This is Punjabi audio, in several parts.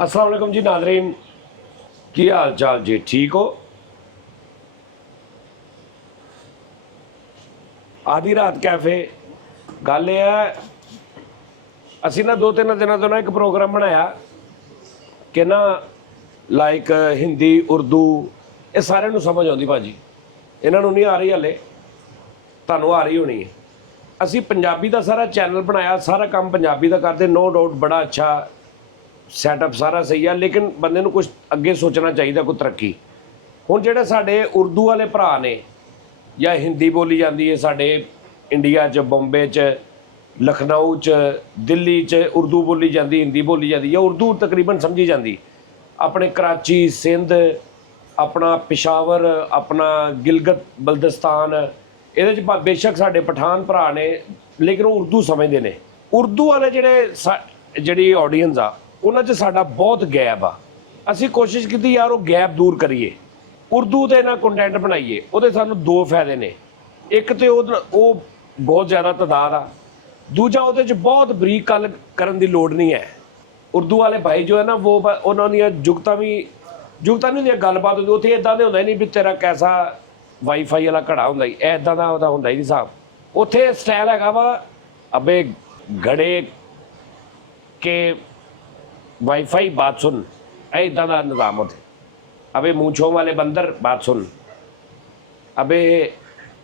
अस्सलाम वालेकुम जी नाज़रीन, की हाल चाल जी? ठीक हो? आधी रात कैफे गल है, असी ना 2-3 दिनों तो ना एक प्रोग्राम बनाया कि ना लाइक हिंदी उर्दू ये सारे समझ आती भाजी, इन्हों नहीं आ रही हले, तुहानू आ रही होनी है। असी पंजाबी का सारा चैनल बनाया, सारा काम पंजाबी का करते, नो डाउट बड़ा अच्छा सैटअप सारा सही है, लेकिन बंदे नूं कुछ अगे सोचना चाहिए, कोई तरक्की। हुण जिहड़े साडे उर्दू वाले भरा ने या हिंदी बोली जाती है साडे इंडिया च, बॉम्बे च, लखनऊ च, दिल्ली च उर्दू बोली जाती, हिंदी बोली जाती, या उर्दू तकरीबन समझी जाती। अपने कराची, सिंध, अपना पिशावर, अपना गिलगित बल्दिस्तान, ये बेशक साडे पठान भरा ने, लेकिन वो उर्दू समझते हैं। उर्दू वाले जिहड़ी ऑडियंस आ उन्हां च साडा बहुत गैप आ। असी कोशिश की यार वो गैप दूर करिए, उर्दू ते ना कंटेंट बनाइए। वो सानू दो फायदे ने, एक तो वो बहुत ज़्यादा तादाद आ, दूजा वो बहुत बरीक गल करन दी लोड़ नहीं है। उर्दू वाले भाई जो है ना वो उन्होंने जुगतां नहीं होंदियां, गलबात होंदी उत्थे इदां दे हुंदा नहीं भी तेरा कैसा वाईफाई वाला घड़ा हुंदा ही, इदां दा ओहदा हुंदा ही नहीं हिसाब। उत्थे स्टाइल हैगा वा, अबे घड़े के वाईफाई बात सुन, इदां दा निज़ाम होते। अबे मूंछों वाले बंदर बात सुन, अबे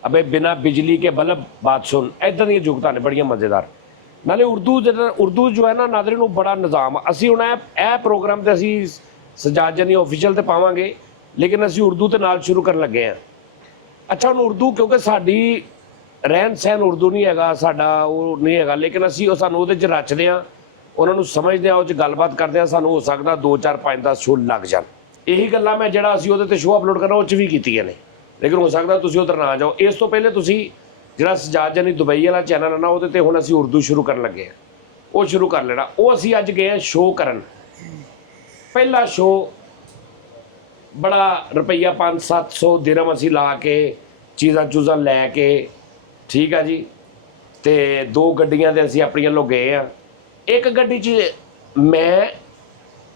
अबे बिना बिजली के बल्ब बात सुन, इदां दी जुगतां ने बड़ियां मज़ेदार। नाले उर्दू जो है ना नाज़रीन वो बड़ा निज़ाम। असी हुण ए प्रोग्राम तो असी सजाद जानी ऑफिशियल तो पावांगे, लेकिन असी उर्दू के नाल शुरू करन लगे हैं। अच्छा हुण उर्दू क्योंकि साडी रहन सहन उर्दू नहीं है, साडा वो नहीं है, लेकिन असी सानू उहदे च रचदे हां, उन्होंने समझते हैं, उस गलबात करते हैं, सानू हो सकता 2 4 5 10 शो लग जान। यही गल्लां मैं जिहड़ा असीं उहदे ते शो अपलोड करना उस भी कीतियां ने, लेकिन हो सकता तुसीं उधर ना जाओ। इस तो पहले तुसीं जिहड़ा सजाद जानी दुबई वाला चैनल है ना उहदे ते हुण असीं उर्दू शुरू करन लगे हैं, वो शुरू कर लेना। वो असीं अज गए हैं शो करन। पहला शो बड़ा रुपया 500-700 दिरहम असीं ला के चीज़ां चूज़ां लैके, ठीक है जी, तो 2 गड्डियां ते असीं अपनियां लोग गए हैं। एक गड्डी च मैं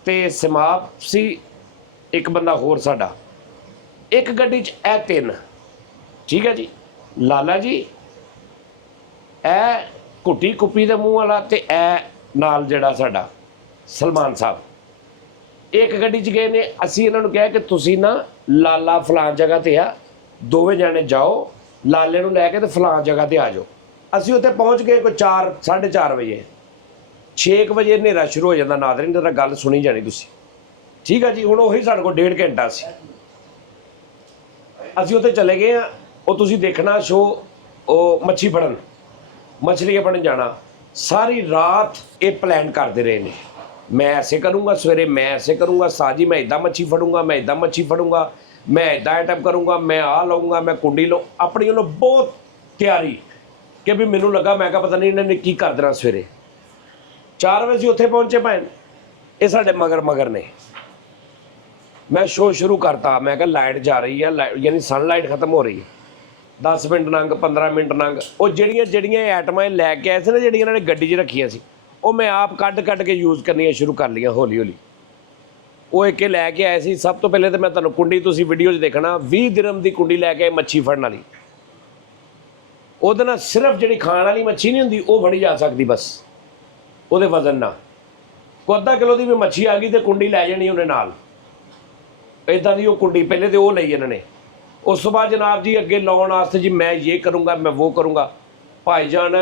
ते समाप सी, एक बंदा होर साडा, एक गड्डी च ए 3, ठीक है जी, लाला जी, ए घुट्टी कुप्पी दे मूँह वाला, ते ए नाल जिहड़ा साडा सलमान साहब। एक गड्डी च गए ने, असीं इन्हां नूं कहा कि तुसीं ना लाला फलान जगह ते आ, दोवें जाने जाओ, लाले नूं लैके ते फलान जगह ते आ जाओ। असीं उत्थे पहुँच गए कोई 4 4:30 बजे। 6 वजे हनेरा शुरू हो जाता। नाज़रीन जरा गल सुनी जानी तुसीं, ठीक है जी। हुण उही साडे कोल 1.5 घंटा सी, असीं उत्थे चले गए हैं। वो तुसीं देखना शो, वो मच्छी फड़न, मछलियां फड़न जाना। सारी रात ये प्लान करते रहे ने, मैं ऐसे करूँगा, सवेरे मैं ऐसे करूँगा, साजी मैं इदां मच्छी फड़ूंगा, मैं इदां मच्छी फड़ूंगा, मैं इदां आइटम करूँगा, मैं आ लाऊंगा, मैं कुंडी लो अपनी वालों बहुत तैयारी कि भी मैनूं लगा, मैं कहा पता नहीं इन्होंने की कर देना। सवेरे 4 बजे उत्थे पहुँचे भैन, ये साडे मगर मगर ने। मैं शो शुरू करता, मैं कहा लाइट जा रही है, यानी सनलाइट खत्म हो रही है, 10 मिनट नंग, 15 मिनट नंग। वो जड़ियाँ आइटमां लैके आए थे ना, जिहड़ियां इन्होंने गड्डी च रखियां सी, वो मैं आप कट के यूज़ करनियां शुरू कर लिया हौली हौली। वो एक लैके आए सी। सब तो पहले तो मैं तुहानूं कुंडी, तुसीं वीडियो देखना, 20 दिरहम की कुंडी लैके आए मच्छी फड़न वाली। उहदे नाल सिर्फ जिहड़ी खाण वाली मच्छी नहीं हुंदी वो फड़ी जा सकती, बस ਉਹਦੇ वजन ना। कोई अद्धा किलो की भी मच्छी आ गई तो कुंडी लै जानी उन्हें नाल, इदां दी वो कुंडी पहले तो वो लई इन्होंने। उस तो बाद जनाब जी अगे लाने वास्ते जी मैं ये करूँगा, मैं वो करूँगा। भाईजान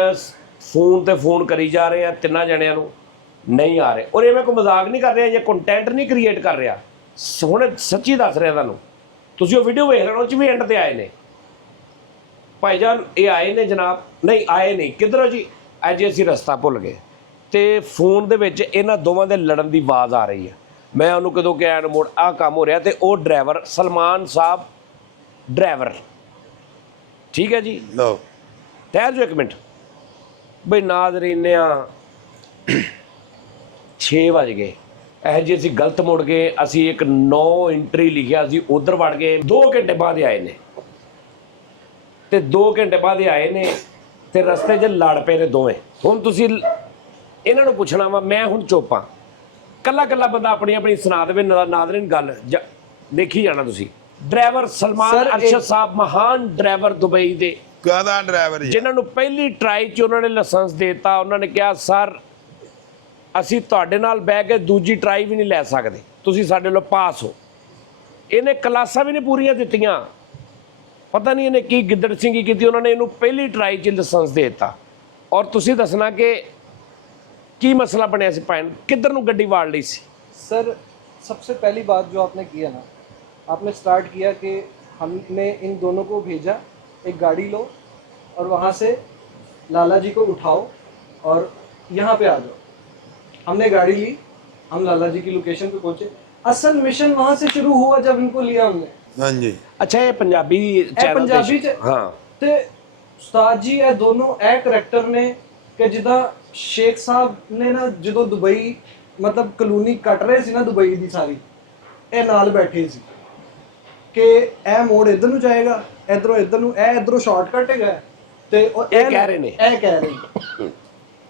फोन तो फोन करी जा रहे हैं, 3 जणियां नूं नहीं आ रहे। और ये मैं कोई मजाक नहीं कर रहा, ये कंटेंट नहीं क्रिएट कर रहा, हुण सच्ची दस रहा तुहानूं। तुसीं वो वीडियो वेख लेना, उस भी एंड ते आए ने भाईजान, ये आए ने जनाब, नहीं आए नहीं, किधरों जी अज असीं रस्ता भुल गए। तो फोन दे विच इन्हां दोवां दे लड़न की आवाज़ आ रही है। मैं उन्होंने कदों क्या मोड़ आ काम हो रहा, तो वो ड्राइवर सलमान साहब ड्राइवर, ठीक है जी। लो ठहर जो 1 मिनट बई। नाज़रीन 6 बज गए, यह जी असीं गलत मुड़ गए। असीं एक 9 एंट्री लिखिया, असीं उधर वड़ गए। 2 घंटे बाद आए ने, तो 2 घंटे बाद आए ने, तो रस्ते 'च लड़ पे ने दोवें। हुण तुसीं इन्हां नूं पुछना वा, मैं हुण चुप हाँ, ਕੱਲਾ ਕੱਲਾ ਬੰਦਾ ਆਪਣੀ ਆਪਣੀ ਸੁਣਾ ਦੇਵੇ ਨਾਜ਼ਰੀਨ ਗੱਲ ਦੇਖੀ ਜਾਣਾ ਤੁਸੀਂ। ਡਰਾਈਵਰ ਸਲਮਾਨ ਅਰਸ਼ਦ ਸਾਹਿਬ ਮਹਾਨ ਡਰਾਈਵਰ ਦੁਬਈ ਦੇ, ਕਾਹਦਾ ਡਰਾਈਵਰ ਜਿਨ੍ਹਾਂ ਨੂੰ ਪਹਿਲੀ ਟਰਾਈ 'ਚ ਉਹਨਾਂ ਨੇ ਲਾਇਸੈਂਸ ਦੇਤਾ। ਉਹਨਾਂ ਨੇ ਕਿਹਾ ਸਰ ਅਸੀਂ ਤੁਹਾਡੇ ਨਾਲ ਬਹਿ ਕੇ ਦੂਜੀ ਟਰਾਈ ਵੀ ਨਹੀਂ ਲੈ ਸਕਦੇ, ਤੁਸੀਂ ਸਾਡੇ ਨਾਲ ਪਾਸ ਹੋ। ਇਹਨੇ ਕਲਾਸਾਂ ਵੀ ਨਹੀਂ ਪੂਰੀਆਂ ਦਿੱਤੀਆਂ, ਪਤਾ ਨਹੀਂ ਇਹਨੇ ਕੀ ਗਿੱਦੜ ਸਿੰਘੀ ਕੀਤੀ, ਉਹਨਾਂ ਨੇ ਇਹਨੂੰ ਪਹਿਲੀ ਟਰਾਈ 'ਚ ਲਾਇਸੈਂਸ ਦੇ ਦਿੱਤਾ। ਔਰ ਤੁਸੀਂ ਦੱਸਣਾ ਕਿ ਕੀ ਮਸਲਾ ਬਣਿਆ ਸੀ, ਭੈਣ ਕਿੱਧਰ ਨੂੰ ਗੱਡੀ ਵਾੜ ਲਈ ਸੀ? सर सबसे पहली बात जो आपने किया ना, आपने स्टार्ट किया कि हमने इन दोनों को भेजा, एक गाड़ी लो और वहाँ से लाला जी को उठाओ और यहाँ पे आ जाओ। हमने गाड़ी ली, हम लाला जी की लोकेशन पे पहुँचे। असल मिशन वहाँ से शुरू हुआ जब इनको लिया हमने। हाँ जी। अच्छा ये पंजाबी चैनल पंजाबी हाँ ते उस्ताद जी ये दोनों ए करैक्टर ने कि जिदा शेख साहब ने ना जो दुबई मतलब कलोनी कट रहे सी ना दुबई दी सारी, ए नाल बैठे सी कि ए मोड़ इधर नु जाएगा, इधरों इधर नु, ए इधरों शॉर्टकट है ते और ए कह रहे ने, ए कह रहे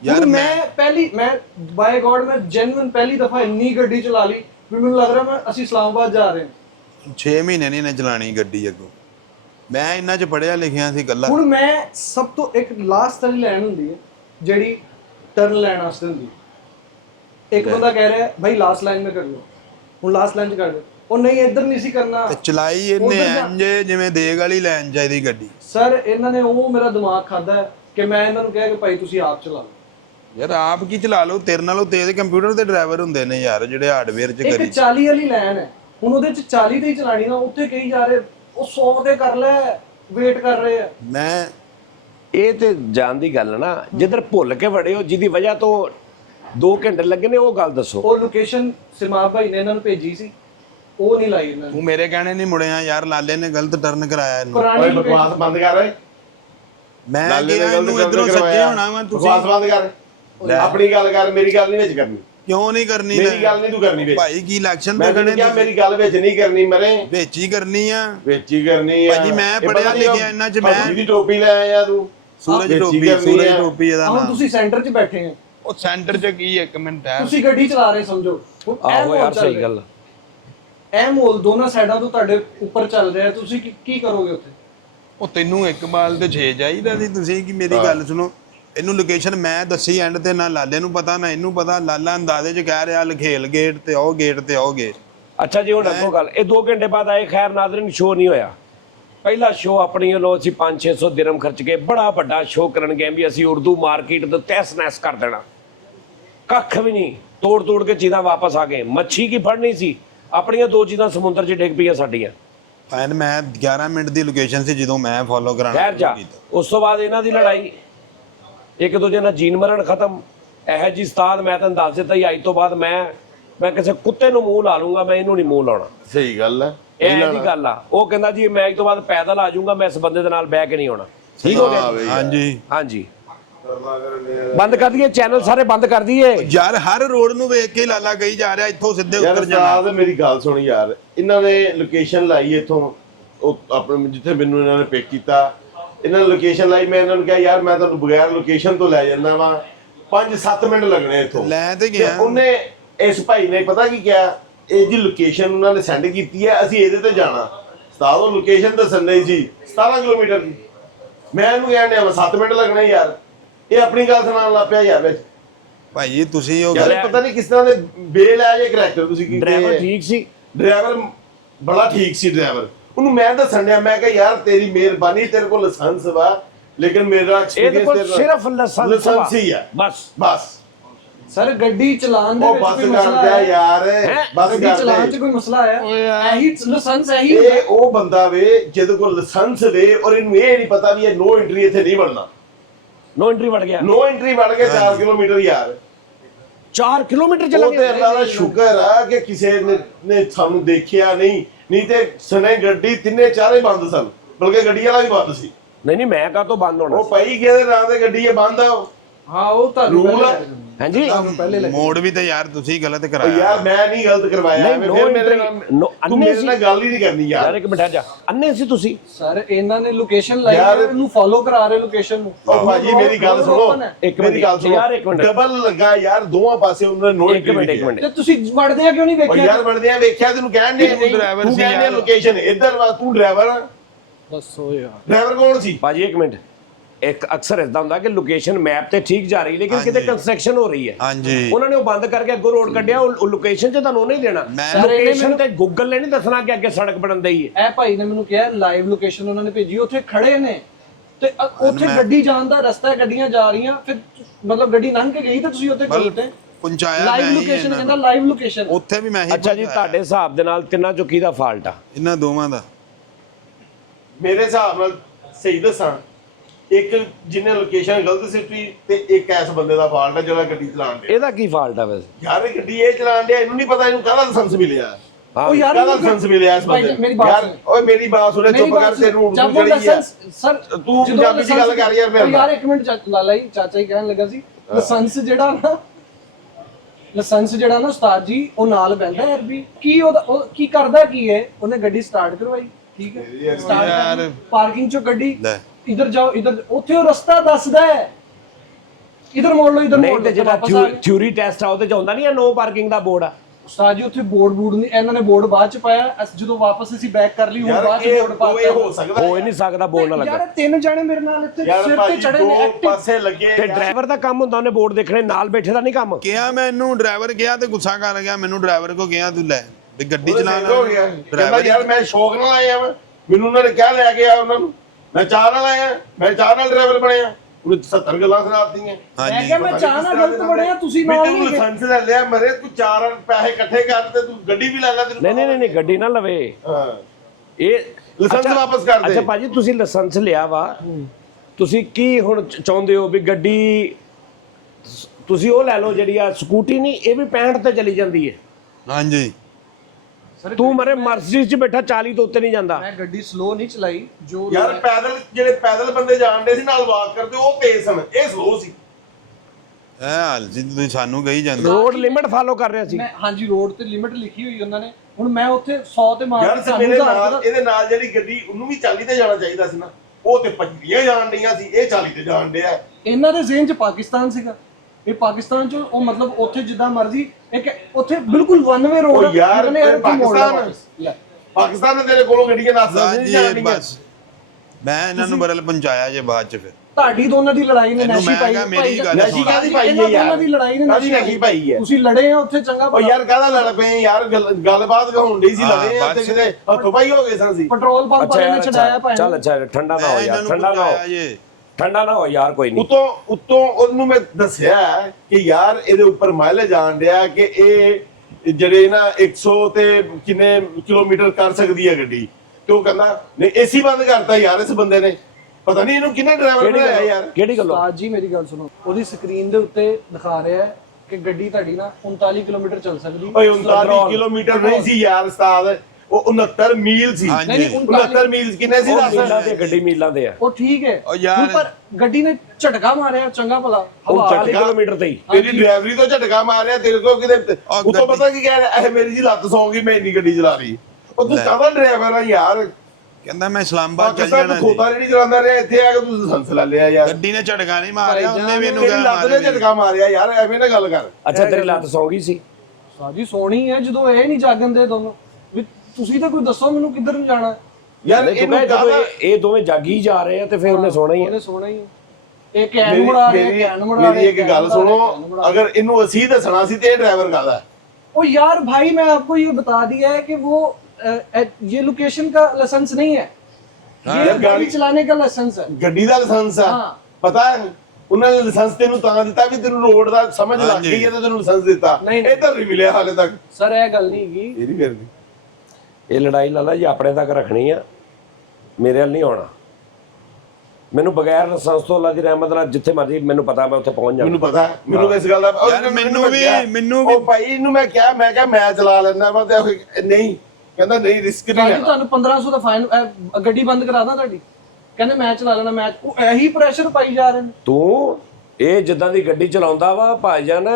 यार मैं बाय गॉड मैं जेन्युइन पहली दफा इन्नी गड्डी चला ली भी मैंने लग रहा मैं ਅਸੀਂ इस्लामाबाद जा रहे हैं। 6 ਮਹੀਨੇ ਨਹੀਂ ਨੇ ਚਲਾਣੀ ਗੱਡੀ ਅੱਗੋਂ। ਮੈਂ ਇਹਨਾਂ 'ਚ ਪੜਿਆ ਲਿਖਿਆ ਸੀ ਗੱਲਾਂ। ਹੁਣ ਮੈਂ ਸਭ ਤੋਂ ਇੱਕ ਲਾਸਟ ਵਾਲੀ ਲਾਈਨ ਹੁੰਦੀ ਹੈ ਜਿਹੜੀ ਟਰਨ ਲੈਣ ਵਾਸਤੇ ਹੁੰਦੀ ਹੈ। ਇੱਕ ਬੰਦਾ ਕਹਿ ਰਿਹਾ ਭਾਈ ਲਾਸਟ ਲਾਈਨ में कर लो, ਹੁਣ ਲਾਸਟ ਲਾਈਨ 'ਚ ਕਰ ਦੇ, ਉਹ ਨਹੀਂ ਇੱਧਰ ਨਹੀਂ ਸੀ ਕਰਨਾ ਤੇ ਚਲਾਈ ਇਹਨੇ ਇੰਜ ਜਿਵੇਂ ਦੇਗ ਵਾਲੀ ਲੈਣ ਚਾਹੀਦੀ ਗੱਡੀ। ਸਰ ਇਹਨਾਂ ਨੇ ਉਹ ਮੇਰਾ ਦਿਮਾਗ ਖਾਦਾ ਕਿ ਮੈਂ ਇਹਨਾਂ ਨੂੰ ਕਿਹਾ ਕਿ ਭਾਈ ਤੁਸੀਂ ਆਪ ਚਲਾ ਲਓ। ਯਾਰ ਆਪ ਕੀ ਚਲਾ ਲਓ, ਤੇਰੇ ਨਾਲੋਂ ਤੇਜ਼ ਕੰਪਿਊਟਰ ਦੇ ਡਰਾਈਵਰ ਹੁੰਦੇ ਨੇ ਯਾਰ ਜਿਹੜੇ ਹਾਰਡਵੇਅਰ 'ਚ ਇੱਕ ਕਰੀ। 40 ਵਾਲੀ ਲਾਈਨ ਹੈ, ਹੁਣ ਉਹਦੇ 'ਚ 40 ਤੇ ਹੀ ਚਲਾਣੀ ਨਾ, ਉੱਥੇ ਕਹੀ ਜਾ ਰਹੇ ਉਹ 100 ਤੇ ਕਰ ਲੈ, ਵੇਟ ਕਰ ਰਹੇ ਆ। ਮੈਂ ਇਹ ਤੇ ਜਾਣ ਦੀ ਗੱਲ ਨਾ, ਜਿੱਧਰ ਭੁੱਲ ਕੇ ਵੜੇ ਹੋ ਜਿਹਦੀ ਵਜ੍ਹਾ ਤੋਂ 2 ਘੰਟੇ ਲੱਗੇ ਨੇ, ਉਹ ਗੱਲ ਦੱਸੋ। ਉਹ ਲੋਕੇਸ਼ਨ ਸਿਮਾਬ ਭਾਈ ਨੇ ਇਹਨਾਂ ਨੂੰ ਭੇਜੀ ਸੀ, ਉਹ ਨਹੀਂ ਲਾਈ ਇਹਨਾਂ ਨੇ। ਤੂੰ ਮੇਰੇ ਕਹਿਣੇ ਨਹੀਂ ਮੁੜਿਆ ਯਾਰ, ਲਾਲੇ ਨੇ ਗਲਤ ਟਰਨ ਕਰਾਇਆ ਇਹਨੂੰ। ਪੁਰਾਣੀ ਬਕਵਾਸ ਬੰਦ ਕਰ ਓਏ, ਮੈਂ ਕਿਹਾ ਇਹਨੂੰ ਇਧਰੋਂ ਸੱਜੇ ਹੋਣਾ ਵਾ, ਤੁਸੀਂ ਬਕਵਾਸ ਬੰਦ ਕਰ, ਆਪਣੀ ਗੱਲ ਕਰ, ਮੇਰੀ ਗੱਲ ਨਹੀਂ ਵਿੱਚ ਕਰਨੀ। ਕਿਉਂ ਨਹੀਂ ਕਰਨੀ? ਮੇਰੀ ਗੱਲ ਨਹੀਂ ਤੂੰ ਕਰਨੀ ਵਿੱਚ। ਭਾਈ ਕੀ ਇਲੈਕਸ਼ਨ ਮੈਂ ਤੇ ਕਿਹਾ ਮੇਰੀ ਗੱਲ ਵਿੱਚ ਨਹੀਂ ਕਰਨੀ, ਮਰੇ ਵਿੱਚ ਹੀ ਕਰਨੀ ਆ, ਵਿੱਚ ਹੀ ਕਰਨੀ ਆ। ਭਾਜੀ ਮੈਂ ਪੜਿਆ ਲਿਖਿਆ ਇਹਨਾਂ 'ਚ, ਮੈਂ ਦੀ ਟੋਪੀ ਲੈ ਆਇਆ ਤੂੰ, ਸੂਰਜ ਟੋਪੀ ਇਹਦਾ ਹੁਣ ਨਾਮ। ਤੁਸੀਂ ਸੈਂਟਰ 'ਚ ਬੈਠੇ ਆ, ਉਹ ਸੈਂਟਰ 'ਚ ਕੀ, ਇੱਕ ਮਿੰਟ ਹੈ, ਤੁਸੀਂ ਗੱਡੀ ਚਲਾ ਰਹੇ ਸਮਝੋ। ਆਹੋ ਯਾਰ ਸਹੀ ਗੱਲ। ਇਹ ਮੋਲ ਦੋਨਾਂ ਸਾਈਡਾਂ ਤੋਂ ਤੁਹਾਡੇ ਉੱਪਰ ਚੱਲ ਰਿਹਾ, ਤੁਸੀਂ ਕੀ ਕਰੋਗੇ ਉੱਥੇ? ਉਹ ਤੈਨੂੰ ਇੱਕ ਬਾਲ ਤੇ 6 ਚਾਹੀਦਾ ਸੀ। ਤੁਸੀਂ ਕੀ ਮੇਰੀ ਗੱਲ ਸੁਣੋ, ਇਹਨੂੰ ਲੋਕੇਸ਼ਨ ਮੈਂ ਦੱਸੀ ਐਂਡ ਤੇ, ਨਾ ਲਾਲੇ ਨੂੰ ਪਤਾ ਨਾ ਇਹਨੂੰ ਪਤਾ। ਲਾਲਾ ਅੰਦਾਜ਼ੇ 'ਚ ਕਹਿ ਰਿਹਾ ਲਖੇਲ ਗੇਟ ਤੇ ਉਹ ਗੇਟ ਤੇ ਉਹ ਗੇਟ। ਅੱਛਾ ਜੀ ਹੁਣ ਅੱਗੋਂ ਗੱਲ, ਇਹ 2 ਘੰਟੇ ਬਾਅਦ ਆਏ। ਖੈਰ ਨਾਜ਼ਰੀਨ ਸ਼ੋਅ ਨਹੀਂ ਹੋਇਆ। ਪਹਿਲਾ ਸ਼ੋਅ ਆਪਣੀ ਵੱਲੋਂ ਅਸੀਂ 500-600 ਦਿਰਹਮ ਖਰਚ ਕੇ ਬੜਾ ਵੱਡਾ ਸ਼ੋਅ ਕਰਨ ਗਏ ਵੀ ਅਸੀਂ ਉਰਦੂ ਮਾਰਕੀਟ ਤੋਂ ਤਹਿਸ ਨਹਿਸ ਕਰ ਦੇਣਾ। ਕੱਖ ਵੀ ਨਹੀਂ, ਤੋੜ ਕੇ ਚੀਜ਼ਾਂ ਵਾਪਸ ਆ ਗਏ। ਮੱਛੀ ਕੀ ਫੜਨੀ ਸੀ, ਆਪਣੀਆਂ 2 ਚੀਜ਼ਾਂ ਸਮੁੰਦਰ 'ਚ ਡਿੱਗ ਪਈਆਂ ਸਾਡੀਆਂ। ਐਨ ਮੈਂ 11 ਮਿੰਟ ਦੀ ਲੋਕੇਸ਼ਨ ਸੀ ਜਦੋਂ ਮੈਂ ਫੋਲੋ ਕਰਾਣਾ ਖੈਰ ਜਾ, ਉਸ ਤੋਂ ਬਾਅਦ ਇਹਨਾਂ ਦੀ ਲੜਾਈ, ਇੱਕ ਦੂਜੇ ਨਾਲ ਜੀਨ ਮਰਨ ਖਤਮ। ਇਹ ਜੀ ਉਸਤਾਦ ਮੈਂ ਤੁਹਾਨੂੰ ਦੱਸ ਦਿੱਤਾ ਹੀ, ਅੱਜ ਤੋਂ ਬਾਅਦ ਮੈਂ ਕਿਸੇ ਕੁੱਤੇ ਨੂੰ ਮੂੰਹ ਲਾ ਲੂੰਗਾ, ਮੈਂ ਇਹਨੂੰ ਨਹੀਂ ਮੂੰਹ ਲਾਉਣਾ। ਸਹੀ ਗੱਲ ਹੈ, ਇਹ ਦੀ ਗੱਲ ਆ। ਉਹ ਕਹਿੰਦਾ ਜੀ ਮੈਂ ਅੱਜ ਤੋਂ ਬਾਅਦ ਪੈਦਲ ਆ ਜਾਊਂਗਾ, ਮੈਂ ਇਸ ਬੰਦੇ ਦੇ ਨਾਲ ਬਹਿ ਕੇ ਨਹੀਂ ਆਉਣਾ। ਠੀਕ ਹੋ ਗਿਆ? ਹਾਂਜੀ ਹਾਂਜੀ, ਬੰਦ ਕਰ ਦਈਏ ਚੈਨਲ ਸਾਰੇ, ਬੰਦ ਕਰ ਦਈਏ ਯਾਰ। ਹਰ ਰੋਡ ਨੂੰ ਵੇਖ ਕੇ ਲਾਲਾ ਗਈ ਜਾ ਰਿਹਾ, ਇੱਥੋਂ ਸਿੱਧੇ ਉੱਤਰ ਜਾਣਾ। ਯਾਰ ਮੇਰੀ ਗੱਲ ਸੁਣ ਯਾਰ, ਇਹਨਾਂ ਨੇ ਲੋਕੇਸ਼ਨ ਲਾਈ ਇੱਥੋਂ, ਉਹ ਆਪਣੇ ਜਿੱਥੇ ਮੈਨੂੰ ਇਹਨਾਂ ਨੇ ਪਿਕ ਕੀਤਾ, ਇਹਨਾਂ ਨੇ ਲੋਕੇਸ਼ਨ ਲਾਈ। ਮੈਂ ਇਹਨਾਂ ਨੂੰ ਕਿਹਾ ਯਾਰ ਮੈਂ ਤੁਹਾਨੂੰ ਬਗੈਰ ਲੋਕੇਸ਼ਨ ਤੋਂ ਲੈ ਜਾਂਦਾ ਵਾ, 5-7 ਮਿੰਟ ਲੱਗਣੇ ਇੱਥੋਂ ਲੈ ਤੇ ਗਿਆ। ਉਹਨੇ ਇਸ ਭਾਈ ਨੇ ਪਤਾ ਕੀ ਕਿਹਾ, ਇਹ ਜੀ ਲੋਕੇਸ਼ਨ ਉਹਨਾਂ ਨੇ ਸੈਂਡ ਕੀਤੀ ਹੈ, ਅਸੀਂ ਇਹਦੇ ਤੇ ਜਾਣਾ। ਉਸਤਾਦ ਉਹ ਲੋਕੇਸ਼ਨ ਦੱਸਣ ਨਹੀਂ ਸੀ 17 ਕਿਲੋਮੀਟਰ ਦੀ। ਮੈਂ ਇਹਨੂੰ ਕਹਿਣ 7 ਮਿੰਟ ਲੱਗਣੇ ਯਾਰ। ਇਹ ਆਪਣੀ ਗੱਲ ਸੁਣਾਉਣ ਲੱਗ ਪਿਆ ਯਾਰ ਵਿੱਚ। ਭਾਈ ਤੁਸੀਂ ਉਹ ਯਾਰ ਪਤਾ ਨਹੀਂ ਕਿਸ ਤਰ੍ਹਾਂ ਦੇ ਬੇਲ ਆ ਜੇ ਕਰੈਕਟਰ। ਤੁਸੀਂ ਕੀ ਡਰਾਈਵਰ ਠੀਕ ਸੀ, ਡਰਾਈਵਰ ਬੜਾ ਠੀਕ ਸੀ ਡਰਾਈਵਰ। ਉਹਨੂੰ ਮੈਂ ਦੱਸਣ ਡਿਆ, ਮੈਂ ਕਿਹਾ ਯਾਰ ਤੇਰੀ ਮਿਹਰਬਾਨੀ, ਤੇਰੇ ਕੋਲ ਲਾਇਸੈਂਸ ਵਾ, ਲੇਕਿਨ ਮੇਰਾ ਇਹਦੇ ਕੋਲ ਸਿਰਫ ਲਾਇਸੈਂਸ ਹੀ ਆ ਬਸ। ਸਰ ਗੱਡੀ ਚਲਾਉਣ ਦੇ ਉਹ ਵਿੱਚ ਬਸ ਕੋਈ ਕਰ ਮਸਲਾ ਦਿਆ ਹੈ ਯਾਰ, ਬਸ ਗੱਡੀ ਕਰ ਚਲਾਉਣ 'ਚ ਦੇ। ਕੋਈ ਮਸਲਾ ਹੈ? ਇਹੀ ਲਾਇਸੈਂਸ ਇਹੀ ਇਹ ਉਹ ਬੰਦਾ ਵੇ ਜਿਹਦੇ ਕੋਲ ਲਾਇਸੈਂਸ ਵੇ, ਔਰ ਇਹਨੂੰ ਇਹ ਨਹੀਂ ਪਤਾ ਵੀ ਇਹ ਨੋ ਐਂਟਰੀ ਇੱਥੇ ਨਹੀਂ ਬਣਨਾ। ਨੋ ਐਂਟਰੀ ਵੜ ਗਿਆ, ਨੋ ਐਂਟਰੀ ਵੜ ਕੇ 4 ਕਿਲੋਮੀਟਰ ਯਾਰ। 4 ਕਿਲੋਮੀਟਰ ਉਹ ਚਲਾਂਗੇ। ਤੇ ਅੱਲਾ ਦਾ ਸ਼ੁਕਰ ਆ ਕਿ ਕਿਸੇ ਨੇ ਸਾਨੂੰ ਦੇਖਿਆ ਨਹੀਂ ਤੇ ਸਨੇ ਗੱਡੀ 3-4 ਬੰਦ ਸਨ, ਬਲਕਿ ਗੱਡੀ ਵਾਲਾ ਵੀ ਬੰਦ ਸੀ। ਨਹੀਂ ਮੈਂ ਕਾਹ ਤੋਂ ਬੰਦ ਹੋਣਾ? ਉਹ ਪਈ ਕਿਹਦੇ ਨਾਂ ਤੇ ਗੱਡੀ ਇਹ ਬੰਦ ਆ? ਹਾਂ ਉਹ ਤਾਂ ਰੂਲ ਆ। ਹਾਂਜੀ ਮੋੜ ਵੀ ਤਾਂ ਯਾਰ ਤੁਸੀਂ ਗਲਤ ਉਹ ਕਰਾਇਆ ਯਾਰ ਮੈਂ ਨਹੀਂ ਗਲਤ ਕਰਵਾਇਆ ਨਹੀਂ, ਐਵੇਂ no ਫਿਰ ਮੇਰੇ entry, ਨਾਲ no, ਤੂੰ ਮੇਰੇ ਨਾਲ ਗੱਲ ਹੀ ਨਹੀਂ ਕਰਨੀ ਯਾਰ ਯਾਰ ਇੱਕ ਮਿੰਟ ਜਾ ਅੰਨੇ ਸੀ ਤੁਸੀਂ ਸਰ ਇਹਨਾਂ ਨੇ ਲੋਕੇਸ਼ਨ ਲਾਈ ਯਾਰ- ਹੈ, ਇਹਨੂੰ ਫੋਲੋ ਕਰਾ ਰਹੇ ਲੋਕੇਸ਼ਨ ਨੂੰ ਉਹ ਭਾਜੀ ਮੇਰੀ ਗੱਲ ਸੁਣੋ ਇੱਕ ਮੇਰੀ ਗੱਲ ਮਿੰਟ ਸੁਣੋ ਯਾਰ, ਇੱਕ ਮਿੰਟ। ਡਬਲ ਲੱਗਾ ਯਾਰ ਦੋਵਾਂ ਪਾਸੇ ਉਹਨਾਂ ਨੇ ਨੋਟ ਇੱਕ ਮਿੰਟ ਇੱਕ ਮਿੰਟ ਤੇ ਤੁਸੀਂ ਵੜਦੇ ਆ ਕਿਉਂ ਨਹੀਂ ਉਹ ਵੇਖਿਆ ਯਾਰ ਬਣਦੇ ਆ ਵੇਖਿਆ ਤੈਨੂੰ ਕਹਿਣ ਦੇ ਤੂੰ driver ਤੂੰ ਸੀ ਕਹਿੰਦੇ ਯਾਰ। ਲੋਕੇਸ਼ਨ ਇੱਧਰ ਵਾ ਤੂੰ ਡਰਾਈਵਰ ਦੱਸੋ ਯਾਰ ਡਰਾਈਵਰ ਕੌਣ ਸੀ ਭਾਜੀ ਇੱਕ ਮਿੰਟ ਇੱਕ ਅਕਸਰ ਇਦਾਂ ਹੁੰਦਾ ਕਿ ਲੋਕੇਸ਼ਨ ਮੈਪ ਤੇ ਠੀਕ ਜਾ ਰਹੀ ਲੇਕਿਨ ਕਿਤੇ ਹਾਂਜੀ। ਕੰਸਟਰਕਸ਼ਨ ਹੋ ਰਹੀ ਹੈ ਹਾਂਜੀ ਉਹਨਾਂ ਨੇ ਉਹ ਬੰਦ ਕਰਕੇ ਅੱਗੋਂ ਰੋਡ ਕੱਢਿਆ ਉਹ ਲੋਕੇਸ਼ਨ 'ਚ ਤੁਹਾਨੂੰ ਨਹੀਂ ਦੇਣਾ ਮੈਂ- ਲੋਕੇਸ਼ਨ ਤੇ ਗੂਗਲ ਨੇ ਨਹੀਂ ਦੱਸਣਾ ਕਿ ਅੱਗੇ ਸੜਕ ਬਣਨ ਦਈ ਹੈ ਇਹ ਭਾਈ ਨੇ ਮੈਨੂੰ ਕਿਹਾ ਲਾਈਵ ਲੋਕੇਸ਼ਨ ਉਹਨਾਂ ਨੇ ਭੇਜੀ, ਉੱਥੇ ਖੜੇ ਨੇ ਤੇ ਉੱਥੇ ਗੱਡੀ ਜਾਣ ਦਾ ਰਸਤਾ ਹੈ, ਗੱਡੀਆਂ ਜਾ ਰਹੀਆਂ, ਫਿਰ ਮਤਲਬ ਗੱਡੀ ਲੰਘ ਕੇ ਗਈ ਤੇ ਤੁਸੀਂ ਉੱਥੇ ਖਲੋਤੇ ਪਹੁੰਚਾਇਆ ਲਾਈਵ ਮੈਂ ਹੀ ਲੋਕੇਸ਼ਨ ਇਹਨਾਂ ਕਹਿੰਦਾ ਨੂੰ। ਲਾਈਵ ਲੋਕੇਸ਼ਨ ਉੱਥੇ ਵੀ ਮੈਂ ਹੀ ਅੱਛਾ ਜੀ ਪਹੁੰਚਾਇਆ। ਤੁਹਾਡੇ ਹਿਸਾਬ ਦੇ ਨਾਲ ਤਿੰਨਾਂ ਚੋਂ ਕਿਹਦਾ ਫਾਲਟ ਆ ਇਹਨਾਂ ਦੋਵਾਂ ਦਾ ਮੇਰੇ ਹਿਸਾਬ ਨਾਲ ਸਹੀ ਦੱਸਾਂ ਇੱਕ ਜਿਹਨੇ ਲੋਕੇਸ਼ਨ ਗਲਤ ਸਿੱਟੀ ਤੇ ਇੱਕ ਐਸ ਬੰਦੇ ਦਾ ਫਾਲਟ ਹੈ ਜਿਹੜਾ ਗੱਡੀ ਚਲਾਉਣ ਡਿਆ ਇਹਦਾ ਕੀ ਫਾਲਟ ਆ ਵੈਸੇ ਯਾਰ ਇਹ ਗੱਡੀ ਇਹ ਚਲਾਉਣ ਡਿਆ ਇਹਨੂੰ ਨਹੀਂ ਪਤਾ ਇਹਨੂੰ ਕਾਹਦਾ ਲਾਇਸੈਂਸ ਮਿਲਿਆ ਉਹ ਯਾਰ ਕਾਹਦਾ ਲਾਇਸੈਂਸ ਮਿਲਿਆ ਇਸ ਭਾਈ, ਬੰਦੇ ਮੇਰੀ ਨੂੰ ਬਾਤ ਯਾਰ ਸੁਣ। ਓਏ ਮੇਰੀ ਬਾਤ ਸੁਣੇ ਚੁੱਪ ਕਰ ਤੈਨੂੰ ਉਰਦੂ ਜਦ ਚੜੀ ਆ ਸਰ ਤੂੰ ਪੰਜਾਬੀ ਚ ਗੱਲ ਕਰ ਯਾਰ ਮੇਰੇ ਨਾਲ। ਯਾਰ ਇੱਕ ਮਿੰਟ ਲਾਲਾ ਜੀ ਚਾਚਾ ਹੀ ਕਹਿਣ ਲੱਗਾ ਸੀ ਲਾਇਸੈਂਸ ਜਿਹੜਾ ਨਾ ਉਸਤਾਦ ਜੀ ਉਹ ਨਾਲ ਬੈਠਾ ਹੈ ਅਰਬੀ ਕੀ ਉਹ ਕੀ ਕਰਦਾ ਕੀ ਹੈ ਉਹਨੇ ਗੱਡੀ ਸਟਾਰਟ ਕਰਵਾਈ ਠੀਕ ਹੈ ਯਾਰ। ਪਾਰਕਿੰਗ ਚੋਂ ਗੱਡੀ ਲੈ ਇਧਰ ਜਾਓ ਇਧਰ ਉੱਥੇ ਉਹ ਰਸਤਾ ਦੱਸਦਾ ਹੈ ਇਧਰ ਮੋੜ ਲਓ ਇਧਰ ਨਹੀਂ ਮੋੜ ਤੇ ਲਓ ਜਿਹੜਾ ਵਾਪਸ ਆ ਗਏ। ਥਿਊਰੀ ਟੈਸਟ ਆ ਉਹਦੇ ਚ ਆਉਂਦਾ ਨਹੀਂ ਆ ਨੋ ਪਾਰਕਿੰਗ ਦਾ ਬੋਰਡ ਆ ਉਸਤਾਦ ਜੀ ਉੱਥੇ ਬੋਰਡ ਨਹੀਂ ਇਹਨਾਂ ਨੇ ਬੋਰਡ ਬਾਅਦ ਚ ਪਾਇਆ ਜਦੋਂ ਵਾਪਸ ਅਸੀਂ ਬੈਕ ਕਰ ਲਈ ਹੁਣ ਯਾਰ ਬਾਅਦ ਚ ਇਹ ਬੋਰਡ ਇਹ ਹੋ ਪਾਤਾ ਸਕਦਾ ਹੋ ਹੀ ਨਹੀਂ ਸਕਦਾ ਬੋਰਡ ਨਾ ਯਾਰ ਲੱਗਾ ਤਿੰਨ ਜਾਣੇ ਮੇਰੇ ਨਾਲ ਇੱਥੇ ਯਾਰ ਸਿਰ ਤੇ ਭਾਜੀ ਚੜੇ ਨੇ ਦੋ ਐਕਟਿਵ ਪਾਸੇ ਲੱਗੇ ਤੇ ਡਰਾਈਵਰ ਦਾ ਕੰਮ ਹੁੰਦਾ ਉਹਨੇ ਬੋਰਡ ਦੇਖਣੇ ਨਾਲ ਬੈਠੇ ਦਾ ਨਹੀਂ ਕੰਮ ਕਿਹਾ ਮੈਨੂੰ ਡਰਾਈਵਰ ਕਿਹਾ ਤੇ ਗੁੱਸਾ ਕਰ ਗਿਆ ਮੈਨੂੰ ਡਰਾਈਵਰ ਕੋ ਗਿਆ ਤੂੰ ਲੈ ਵੀ ਗੱਡੀ ਉਹਦੇ ਚਲਾ ਸਿਰ ਹੋ ਗਿਆ ਕਹਿੰਦਾ ਡਰਾਈਵਰ ਯਾਰ ਮੈਂ ਸ਼ੌਕ ਨਾਲ ਆਇਆ ਵਾਂ ਮੈਨੂੰ ਉਹਨਾਂ ਨੇ ਕਿਹਾ ਲੈ ਕੇ ਆ ਉਹਨਾਂ ਨੂੰ ਮੈਂ ਚਾਹ ਨਾਲ ਆਇਆ ਮੈਂ ਚਾਹ ਨਾਲ ਡਰਾਈਵਰ ਬਣਿਆ ਉਹਨੇ 70 ਗੱਲਾਂ ਸੁਣਾਤੀਆਂ ਮੈਂ ਕਿਹਾ ਮੈਂ ਚਾਹ ਨਾਲ ਗਲਤ ਬੜਿਆ ਤੁਸੀਂ ਨਾਲ ਤੂੰ ਨਹੀਂ ਗਏ ਲਾਇਸੈਂਸ ਲੈ ਲਿਆ ਮਰੇ ਤੂੰ 4 ਪੈਸੇ ਇਕੱਠੇ ਕਰ ਤੇ ਤੂੰ ਗੱਡੀ ਵੀ ਲੈ ਲੈ ਤੈਨੂੰ ਨਹੀਂ ਗੱਡੀ ਨਾ ਲਵੇ ਹਾਂ ਇਹ ਲਾਇਸੈਂਸ ਅੱਛਾ- ਵਾਪਸ ਕਰ ਦੇ। ਅੱਛਾ ਭਾਜੀ ਤੁਸੀਂ ਲਾਇਸੈਂਸ ਲਿਆ ਵਾ ਤੁਸੀਂ ਕੀ ਹੁਣ ਚਾਹੁੰਦੇ ਹੋ ਵੀ ਗੱਡੀ ਤੁਸੀਂ ਉਹ ਲੈ ਲਓ ਜਿਹੜੀ ਆ ਸਕੂਟੀ ਨਹੀਂ ਇਹ ਵੀ 65 ਤੇ ਚਲੀ ਜਾਂਦੀ ਹੈ ਹਾਂਜੀ ਤੂੰ ਮਰੇ ਮਰਸੀਡੀਜ਼ 'ਚ ਬੈਠਾ 40 ਤੋਂ ਉੱਤੇ ਨਹੀਂ ਜਾਂਦਾ ਮੈਂ ਗੱਡੀ ਸਲੋ ਨਹੀਂ ਚਲਾਈ ਜੋ ਯਾਰ ਪੈਦਲ ਜਿਹੜੇ ਪੈਦਲ ਬੰਦੇ ਜਾਣਦੇ ਸੀ ਨਾਲ ਵਾਕ ਕਰਦੇ ਉਹ ਤੇਜ਼ ਸਨ ਇਹ ਸਲੋ ਸੀ ਇਹ ਹਾਲ ਜੀ ਤੁਸੀਂ ਸਾਨੂੰ ਕਹੀ ਜਾਂਦੇ ਰੋਡ ਲਿਮਿਟ ਫਾਲੋ ਕਰ ਰਿਹਾ ਸੀ ਮੈਂ ਹਾਂਜੀ ਰੋਡ ਤੇ ਲਿਮਿਟ ਲਿਖੀ ਹੋਈ ਉਹਨਾਂ ਨੇ ਹੁਣ ਮੈਂ ਉੱਥੇ 100 ਤੇ ਮਾਰ ਯਾਰ ਕੇ ਤੇ ਸਾਨੂੰ ਮੇਰੇ 1000 ਨਾਲ ਦਾ ਇਹਦੇ ਨਾਲ ਜਿਹੜੀ ਗੱਡੀ ਉਹਨੂੰ ਵੀ 40 ਤੇ ਜਾਣਾ ਚਾਹੀਦਾ ਸੀ ਨਾ ਉਹ ਤੇ 25 ਜਾਣ ਡੀਆਂ ਸੀ ਇਹ 40 ਤੇ ਜਾਣ ਡਿਆ ਇਹਨਾਂ ਦੇ ਜ਼ੇਨ ਚ ਪਾਕਿਸਤਾਨ ਸੀਗਾ ਇਹ ਪਾਕਿਸਤਾਨ ਚ ਉਹ ਮਤਲਬ ਉੱਥੇ ਜਿੱਦਾਂ ਮਰਜ਼ੀ ਇੱਕ ਉੱਥੇ ਬਿਲਕੁਲ ਵਨ ਵੇ ਰੋਡ ਉਹ ਯਾਰ ਪਾਕਿਸਤਾਨ ਨੇ ਤੇਰੇ ਕੋਲੋਂ ਗੱਡੀਆਂ ਦੱਸ ਨਹੀਂ ਹਾਂਜੀ ਜਾਣੀਆਂ ਬਸ ਮੈਂ ਇਹਨਾਂ ਨੂੰ ਬਰਲ ਪਹੁੰਚਾਇਆ ਜੇ ਬਾਅਦ ਚ ਫਿਰ ਤੁਹਾਡੀ ਦੋਨਾਂ ਦੀ ਲੜਾਈ ਨੇ ਇਹਨੂੰ ਨਸ਼ੀ ਮੈਂ ਪਾਈ ਕਿਹਾ ਮੇਰੀ ਗੱਲ ਨਸ਼ੀ ਕਾਹਦੀ ਪਾਈ ਹੈ ਇਹਨਾਂ ਯਾਰ ਦੋਨਾਂ ਦੀ ਲੜਾਈ ਨੇ ਕਾਹਦੀ ਨਸ਼ੀ ਪਾਈ ਹੈ ਤੁਸੀਂ ਲੜੇ ਆ ਉੱਥੇ ਚੰਗਾ ਉਹ ਭਲਾ ਯਾਰ ਕਾਹਦਾ ਲੜ ਪਏ ਯਾਰ ਗੱਲਬਾਤ ਹੋਣ ਡਈ ਸੀ ਹਾਂ, ਲੜੇ ਆ ਤੇ ਬਸ। ਕਿਤੇ ਹੱਥੋਂ ਪਾਈ ਹੋ ਗਏ ਸਾਂ ਸੀ ਪੈਟਰੋਲ ਪੰਪ ਅੱਛਾ ਵਾਲੇ ਨੇ ਯਾਰ ਛਡਾਇਆ ਭਾਈ ਚੱਲ ਅੱਛਾ ਠੰਡਾ ਨਾ ਹੋ ਮੈਂ ਇਹਨਾਂ ਯਾਰ ਨੂੰ ਠੰਡਾ ਨਾ ਹੋ ਪਹੁੰਚਾਇਆ ਜੇ ਠੰਡਾ ਨਾ ਹੋ ਯਾਰ ਕੋਈ ਨਹੀਂ ਉਤੋਂ ਉਹਨੂੰ ਮੈਂ ਦੱਸਿਆ ਕਿ ਯਾਰ ਇਹਦੇ ਉੱਪਰ ਮਾਈਲੇਜ ਆਣ ਡਿਆ ਕਿ ਇਹ ਜਿਹੜੇ ਨਾ 100 ਤੇ ਕਿੰਨੇ ਕਿਲੋਮੀਟਰ ਕਰ ਸਕਦੀ ਹੈ ਗੱਡੀ ਤੇ ਉਹ ਕਹਿੰਦਾ ਨਹੀਂ ਏਸੀ ਬੰਦ ਕਰਤਾ ਯਾਰ ਇਸ ਬੰਦੇ ਨੇ ਪਤਾ ਨਹੀਂ ਇਹਨੂੰ ਕਿੰਨਾ ਡਰਾਈਵਰ ਬਣਾਇਆ ਯਾਰ ਕਿਹੜੀ ਗੱਲੋਂ ਉਸਤਾਦ ਜੀ ਮੇਰੀ ਗੱਲ ਸੁਣੋ ਉਹਦੀ ਸਕਰੀਨ ਦੇ ਉੱਤੇ ਦਿਖਾ ਰਿਹਾ ਹੈ ਕਿ ਗੱਡੀ ਤੁਹਾਡੀ ਨਾ 39 ਕਿਲੋਮੀਟਰ ਚੱਲ ਸਕਦੀ ਓਏ 39 ਕਿਲੋਮੀਟਰ ਨਹੀਂ ਸੀ ਯਾਰ ਉਸਤਾਦ ਉਹ 69 ਮੀਲ ਸੀ ਹਾਂਜੀ। ਨਹੀਂ, ਨਹੀਂ, 69 ਮੀਲ ਕਿੰਨੇ ਸੀ ਉਹ ਦੱਸ ਮੀਲਾਂ ਤੇ ਗੱਡੀ ਮੀਲਾਂ ਤੇ ਆ ਉਹ ਠੀਕ ਹੈ ਉਹ ਯਾਰ- ਹੁਣ ਪਰ ਗੱਡੀ ਨੇ ਝਟਕਾ ਮਾਰਿਆ ਚੰਗਾ ਭਲਾ ਉਹ ਹਵਾ 60 ਕਿਲੋਮੀਟਰ ਤੇ ਹੀ ਤੇਰੀ ਡਰਾਈਵਰੀ ਤੋਂ ਝਟਕਾ ਮਾਰਿਆ ਤੇਰੇ ਕੋ ਕਿਤੇ ਉਹ ਉਤੋਂ ਪਤਾ ਕੀ ਕਹਿ ਰਿਹਾ ਇਹ ਮੇਰੀ ਜੀ ਲੱਤ ਸੌਂ ਗਈ ਮੈਂ ਇੰਨੀ ਗੱਡੀ ਚਲਾ ਰਹੀ ਉਹ ਤੂੰ ਕਾਹਦਾ ਡਰਾਈਵਰ ਆ ਯਾਰ ਕਹਿੰਦਾ ਮੈਂ ਇਸਲਾਮਾਬਾਦ ਚੱਲ ਪਾਕਿਸਤਾਨ ਜਾਣਾ ਤੋਂ ਖੋਤਾ ਜਿਹੜੀ ਚਲਾਉਂਦਾ ਰਿਹਾ ਇੱਥੇ ਆ ਕੇ ਤੂੰ ਲਾਇਸੈਂਸ ਲੈ ਲਿਆ ਯਾਰ ਗੱਡੀ ਨੇ ਝਟਕਾ ਨਹੀਂ ਮਾਰਿਆ ਉਹਨੇ ਵੀ ਇਹਨੂੰ ਤੇਰੀ ਕਿਹਾ ਲੱਤ ਨੇ ਝਟਕਾ ਮਾਰਿਆ ਯਾਰ ਐਵੇਂ ਨਾ ਗੱਲ ਕਰ ਅੱਛਾ ਤੇਰੀ ਲੱਤ ਸੌ ਗਈ ਸੀ ਸਾਜੀ ਸੋਹਣੀ ਹੈ ਜਦੋਂ ਇਹ ਨਹੀਂ ਜਾਗਣ ਦੇ ਦੋਨੋਂ ਵੀ ਤੁਸੀਂ ਤਾਂ ਕੋਈ ਦੱਸੋ ਮੈਨੂੰ ਕਿੱਧਰ ਨੂੰ ਜਾਣਾ ਯਾਰ ਨਹੀਂ, ਇਹਨੂੰ ਜਦੋਂ ਕਾਹਦਾ ਇਹ ਦੋਵੇਂ ਜਾਗੀ ਜਾ ਰਹੇ ਆ ਤੇ ਫਿਰ ਉਹਨੇ ਸੋਣਾ ਹੀ ਆ ਉਹਨੇ ਸੋਹਣਾ ਹੀ ਹੈ ਇਹ ਕੈਨ ਮੁੜਾ ਰਿਹਾ ਕੈਨ ਮੁੜਾ ਰਿਹਾ ਮੇਰੀ ਇੱਕ ਗੱਲ ਸੁਣੋ ਅਗਰ ਇਹਨੂੰ ਅਸੀਂ ਦੱਸਣਾ ਸੀ ਤੇ ਇਹ ਡਰਾਈਵਰ ਕਾਹਦਾ ओ यार भाई मैं आपको ये बता दिया है कि वो ये लोकेशन का लाइसेंस नहीं है ये गाड़ी चलाने का लाइसेंस है ਗੱਡੀ ਦਾ ਲਾਇਸੈਂਸ ਆ ਹਾਂ। ਪਤਾ ਹੈ ਉਹਨਾਂ ਨੇ ਲਾਇਸੈਂਸ ਤੈਨੂੰ ਤਾਂ ਦਿੱਤਾ ਵੀ ਤੈਨੂੰ ਰੋਡ ਦਾ ਸਮਝ ਲੱਗ ਗਈ ਹੈ ਤੇ ਤੈਨੂੰ ਲਾਇਸੈਂਸ ਦਿੱਤਾ ਨਹੀਂ। ਇਹ ਤਾਂ ਨਹੀਂ ਮਿਲਿਆ ਹਾਲੇ ਤੱਕ सर ये गल नहीं की ਇਹ ਨਹੀਂ ਕਰਦੀ ਇਹ ਲੜਾਈ ਲਾਲਾ ਜੀ ਆਪਣੇ ਤੱਕ ਰੱਖਣੀ ਆ ਮੇਰੇ ਵੱਲ ਨਹੀਂ ਆਉਣਾ ਮੈਨੂੰ ਬਗੈਰ ਲਾਇਸੈਂਸ ਤੋਂ ਅੱਲਾ ਦੀ ਰਹਿਮਤ ਨਾਲ ਜਿੱਥੇ ਮਰਜ਼ੀ ਮੈਨੂੰ ਪਤਾ ਮੈਂ ਉੱਥੇ ਪਹੁੰਚ ਜਾਵਾਂ ਮੈਨੂੰ ਪਤਾ ਹੈ, ਮੈਨੂੰ ਇਸ ਗੱਲ ਦਾ ਉਹ ਯਾਰ ਮੈਨੂੰ ਕਿਹਾ, ਵੀ- ਉਹ ਭਾਈ ਇਹਨੂੰ ਮੈਂ ਕਿਹਾ ਮੈਂ ਚਲਾ ਲੈਂਦਾ ਵਾ ਤੇ ਉਹ ਨਹੀਂ ਕਹਿੰਦਾ ਨਹੀਂ ਰਿਸਕ ਨਹੀਂ ਭਾਜੀ ਲੈਣਾ ਤੁਹਾਨੂੰ 1500 ਦਾ ਫਾਈਨ ਗੱਡੀ ਬੰਦ ਕਰਾ ਦਾਂ ਤੁਹਾਡੀ ਕਹਿੰਦੇ ਮੈਂ ਚਲਾ ਲੈਣਾ ਮੈਂ ਉਹ ਇਹੀ ਪ੍ਰੈਸ਼ਰ ਪਾਈ ਜਾ ਰਹੇ ਨੇ ਤੂੰ ਇਹ ਜਿੱਦਾਂ ਦੀ ਗੱਡੀ ਚਲਾਉਂਦਾ ਵਾ ਭਾਈਜਾਨ,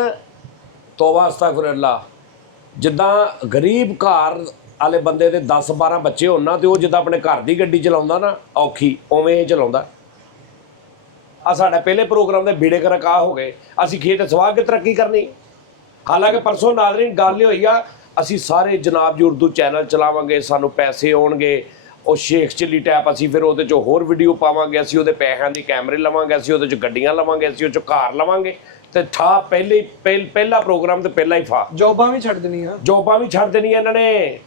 ਤੋਬਾ ਅਸਤਗਫਿਰullah, ਜਿੱਦਾਂ ਗਰੀਬ ਘਰ ਵਾਲੇ ਬੰਦੇ ਦੇ 10-12 ਬੱਚੇ ਹੋਣ ਨਾ, ਤੇ ਉਹ ਜਿੱਦਾਂ ਆਪਣੇ ਘਰ ਦੀ ਗੱਡੀ ਚਲਾਉਂਦਾ ਨਾ ਔਖੀ, ਉਵੇਂ ਇਹ ਚਲਾਉਂਦਾ। ਆ ਸਾਡਾ ਪਹਿਲੇ ਪ੍ਰੋਗਰਾਮ ਦੇ ਬੀੜੇ ਕਰਕਾ ਹੋ ਗਏ, ਅਸੀਂ ਖੇਤ ਸਵਾਹ ਕੇ ਤਰੱਕੀ ਕਰਨੀ। ਹਾਲਾਂਕਿ ਪਰਸੋਂ ਨਾਜ਼ਰੀਨ ਗੱਲ ਹੀ ਹੋਈ ਆ, ਅਸੀਂ ਸਾਰੇ ਜਨਾਬ ਜੀ ਉਰਦੂ ਚੈਨਲ ਚਲਾਵਾਂਗੇ, ਸਾਨੂੰ ਪੈਸੇ ਆਉਣਗੇ, ਉਹ ਸ਼ੇਖ ਚਿੱਲੀ ਟੈਪ, ਅਸੀਂ ਫਿਰ ਉਹਦੇ 'ਚੋਂ ਹੋਰ ਵੀਡੀਓ ਪਾਵਾਂਗੇ, ਅਸੀਂ ਉਹਦੇ ਪੈਸਿਆਂ ਦੀ ਕੈਮਰੇ ਲਵਾਂਗੇ, ਅਸੀਂ ਉਹਦੇ 'ਚ ਗੱਡੀਆਂ ਲਵਾਂਗੇ, ਅਸੀਂ ਉਹ 'ਚ ਕਾਰ ਲਵਾਂਗੇ, ਤੇ ਠਾ ਪਹਿਲਾ ਪ੍ਰੋਗਰਾਮ ਤੇ ਪਹਿਲਾ ਹੀ ਫਾ। ਜੋਬਾਂ ਵੀ ਛੱਡ ਦੇਣੀਆਂ, ਜੋਬਾਂ ਵੀ ਛੱਡ ਦੇਣੀਆਂ ਇਹਨਾਂ ਨੇ।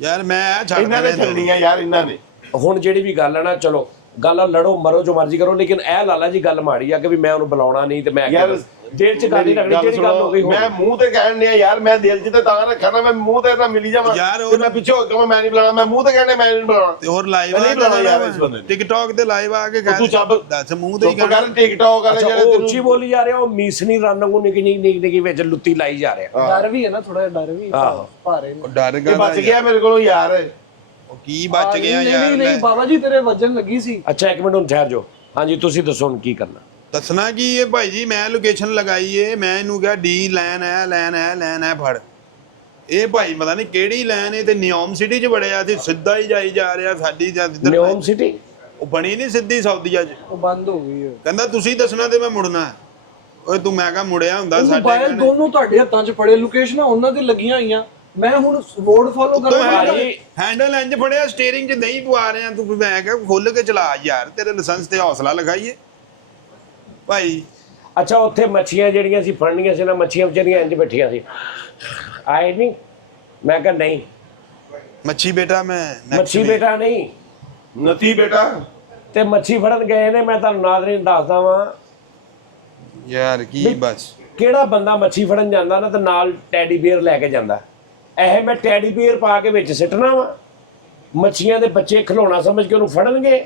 ਯਾਰ ਮੈਂ ਛੱਡ ਇਹਨਾਂ ਨੇ ਛੱਡਣੀਆਂ ਯਾਰ, ਇਹਨਾਂ ਨੇ। ਹੁਣ ਜਿਹੜੀ ਵੀ ਗੱਲ ਹੈ ਨਾ, ਚਲੋ ਗੱਲ ਲੜੋ ਮਰੋ ਜੋ ਮਰਜ਼ੀ ਕਰੋ, ਲੇਕਿਨ ਇਹ ਲਾਲਾ ਜੀ ਗੱਲ ਮਾੜੀ ਆ ਕਿ ਵੀ ਮੈਂ ਉਹਨੂੰ ਬੁਲਾਉਣਾ ਨਹੀਂ, ਤੇ ਮੈਂ ਯਾਰ ਦਿਲ 'ਚ ਗੱਲ ਨਹੀਂ ਰੱਖਣੀ, ਜਿਹੜੀ ਗੱਲ ਹੋ ਗਈ ਹੋ ਮੈਂ ਮੂੰਹ ਤੇ ਕਹਿਣ ਡਿਆ ਯਾਰ, ਮੈਂ ਦਿਲ 'ਚ ਤੇ ਤਾਂ ਰੱਖਾਂ ਨਾ, ਮੈਂ ਮੂੰਹ ਤੇ ਤਾਂ ਮਿਲੀ ਜਾਵਾਂ ਯਾਰ, ਤੇ ਮੈਂ ਪਿੱਛੇ ਹੋ ਕੇ ਮੈਂ ਨਹੀਂ ਬੁਲਾਣਾ, ਮੈਂ ਮੂੰਹ ਤੇ ਕਹਿਣੇ ਮੈਂ ਨਹੀਂ ਬੁਲਾਉਣਾ। ਤੇ ਹੋਰ ਲਾਈਵ ਨਹੀਂ ਬੁਲਾਉਣਾ ਯਾਰ ਇਸ ਬੰਦੇ ਨੂੰ। ਟਿਕਟੌਕ ਤੇ ਲਾਈਵ ਆ ਕੇ ਤੂੰ ਚੱਬ ਦੱਸ ਮੂੰਹ ਤੇ ਹੀ ਚੁੱਪ ਕਰ, ਟਿਕਟੌਕ ਵਾਲੇ ਅੱਛਾ, ਜਿਹੜੇ ਉਹ ਉੱਚੀ ਬੋਲੀ ਜਾ ਰਿਹਾ, ਉਹ ਮੀਸਣੀ ਰੰਨ ਨੂੰ ਨਿੱਕੀ ਵਿੱਚ ਲੁੱਤੀ ਲਾਈ ਜਾ ਰਿਹਾ। ਡਰ ਵੀ ਹੈ ਨਾ, ਥੋੜਾ ਜਿਹਾ ਡਰ ਵੀ ਭਾਰੇ ਨੇ। ਡਰ ਇਹ ਬਚ ਗਿਆ ਮੇਰੇ ਕੋਲੋਂ ਯਾਰ। ਉਹ ਕੀ ਬਚ ਗਿਆ ਯਾਰ? ਨਹੀਂ ਬਾਬਾ ਜੀ, ਤੇਰੇ ਵਜਨ ਲੱਗੀ ਸੀ। ਅੱਛਾ ਇੱਕ ਮਿੰਟ, ਹੁਣ ਠਹਿਰ ਜਾਓ। ਹਾਂਜੀ ਤੁਸੀਂ ਦੱਸੋ ਹੁਣ ਕੀ ਕਰਨਾ। ਦੱਸਣਾ ਕੀ ਇਹ ਭਾਈ ਜੀ, ਮੈਂ ਲੋਕੇਸ਼ਨ ਲਗਾਈ ਏ, ਮੈਂ ਇਹਨੂੰ ਕਿਹਾ ਡੀ ਲਾਈਨ ਹੈ ਫੜ। ਇਹ ਭਾਈ ਪਤਾ ਨਹੀਂ ਕਿਹੜੀ ਲਾਈਨ ਏ, ਤੇ ਨਿਯਮ ਸਿਟੀ 'ਚ ਬੜਿਆ ਸੀ, ਸਿੱਧਾ ਹੀ ਜਾਈ ਜਾ ਰਿਹਾ। ਸਾਡੀ ਨਿਯਮ ਸਿਟੀ ਉਹ ਬਣੀ ਨਹੀਂ ਸਿੱਧੀ ਸਾਊਦੀਆ 'ਚ, ਉਹ ਬੰਦ ਹੋ ਗਈ ਹੈ। ਕਹਿੰਦਾ ਤੁਸੀਂ ਦੱਸਣਾ ਤੇ ਮੈਂ ਮੁੜਨਾ। ਓਏ ਤੂੰ, ਮੈਂ ਕਿਹਾ ਮੁੜਿਆ ਹੁੰਦਾ ਮੋਬਾਈਲ ਸਾਡੇ ਦੋਨੋਂ ਤੁਹਾਡੇ ਹੱਥਾਂ 'ਚ ਫੜੇ, ਲੋਕੇਸ਼ਨਾਂ ਉਹਨਾਂ ਦੇ ਲੱਗੀਆਂ ਹੋਈਆਂ, ਮੈਂ ਹੁਣ ਰੋਡ ਫੋਲੋ ਕਰ ਰਿਹਾ। ਹੈਂਡਲ ਇੰਜ ਫੜਿਆ, ਸਟੀਅਰਿੰਗ 'ਚ ਨਹੀਂ ਪਵਾ ਰਿਹਾ ਤੂੰ। ਮੈਂ ਕਿਹਾ ਖੁੱਲ ਕੇ ਚਲਾ ਯਾਰ, ਤੇਰੇ ਲਾਇਸੈਂਸ ਤੇ ਹੌਸਲਾ ਲਗਾਈਏ ਭਾਈ। ਅੱਛਾ ਉੱਥੇ ਮੱਛੀਆਂ ਜਿਹੜੀਆਂ ਸੀ ਫੜਨੀਆਂ ਸੀ ਨਾ, ਮੱਛੀਆਂ ਵਿਚਾਰੀਆਂ ਇੰਜ ਬੈਠੀਆਂ ਸੀ, ਆਏ ਨਹੀਂ। ਮੈਂ ਕਿਹਾ ਨਹੀਂ ਮੱਛੀ ਬੇਟਾ, ਮੈਂ ਮੱਛੀ ਬੇਟਾ ਨਹੀਂ, ਨਤੀ ਬੇਟਾ। ਤੇ ਮੱਛੀ ਫੜਨ ਗਏ ਨੇ। ਮੈਂ ਤੁਹਾਨੂੰ ਨਾਜ਼ਰੀਨ ਦੱਸਦਾ ਵਾਂ ਯਾਰ ਕੀ ਬਸ, ਕਿਹੜਾ ਬੰਦਾ ਮੱਛੀ ਫੜਨ ਜਾਂਦਾ ਨਾ ਤੇ ਨਾਲ ਟੈਡੀ ਬੀਅਰ ਲੈ ਕੇ ਜਾਂਦਾ। ਇਹ ਮੈਂ ਟੈਡੀ ਬੀਅਰ ਪਾ ਕੇ ਵਿੱਚ ਸਿੱਟਣਾ ਵਾ, ਮੱਛੀਆਂ ਦੇ ਬੱਚੇ ਖਿਲੌਣਾ ਸਮਝ ਕੇ ਉਹਨੂੰ ਫੜਨਗੇ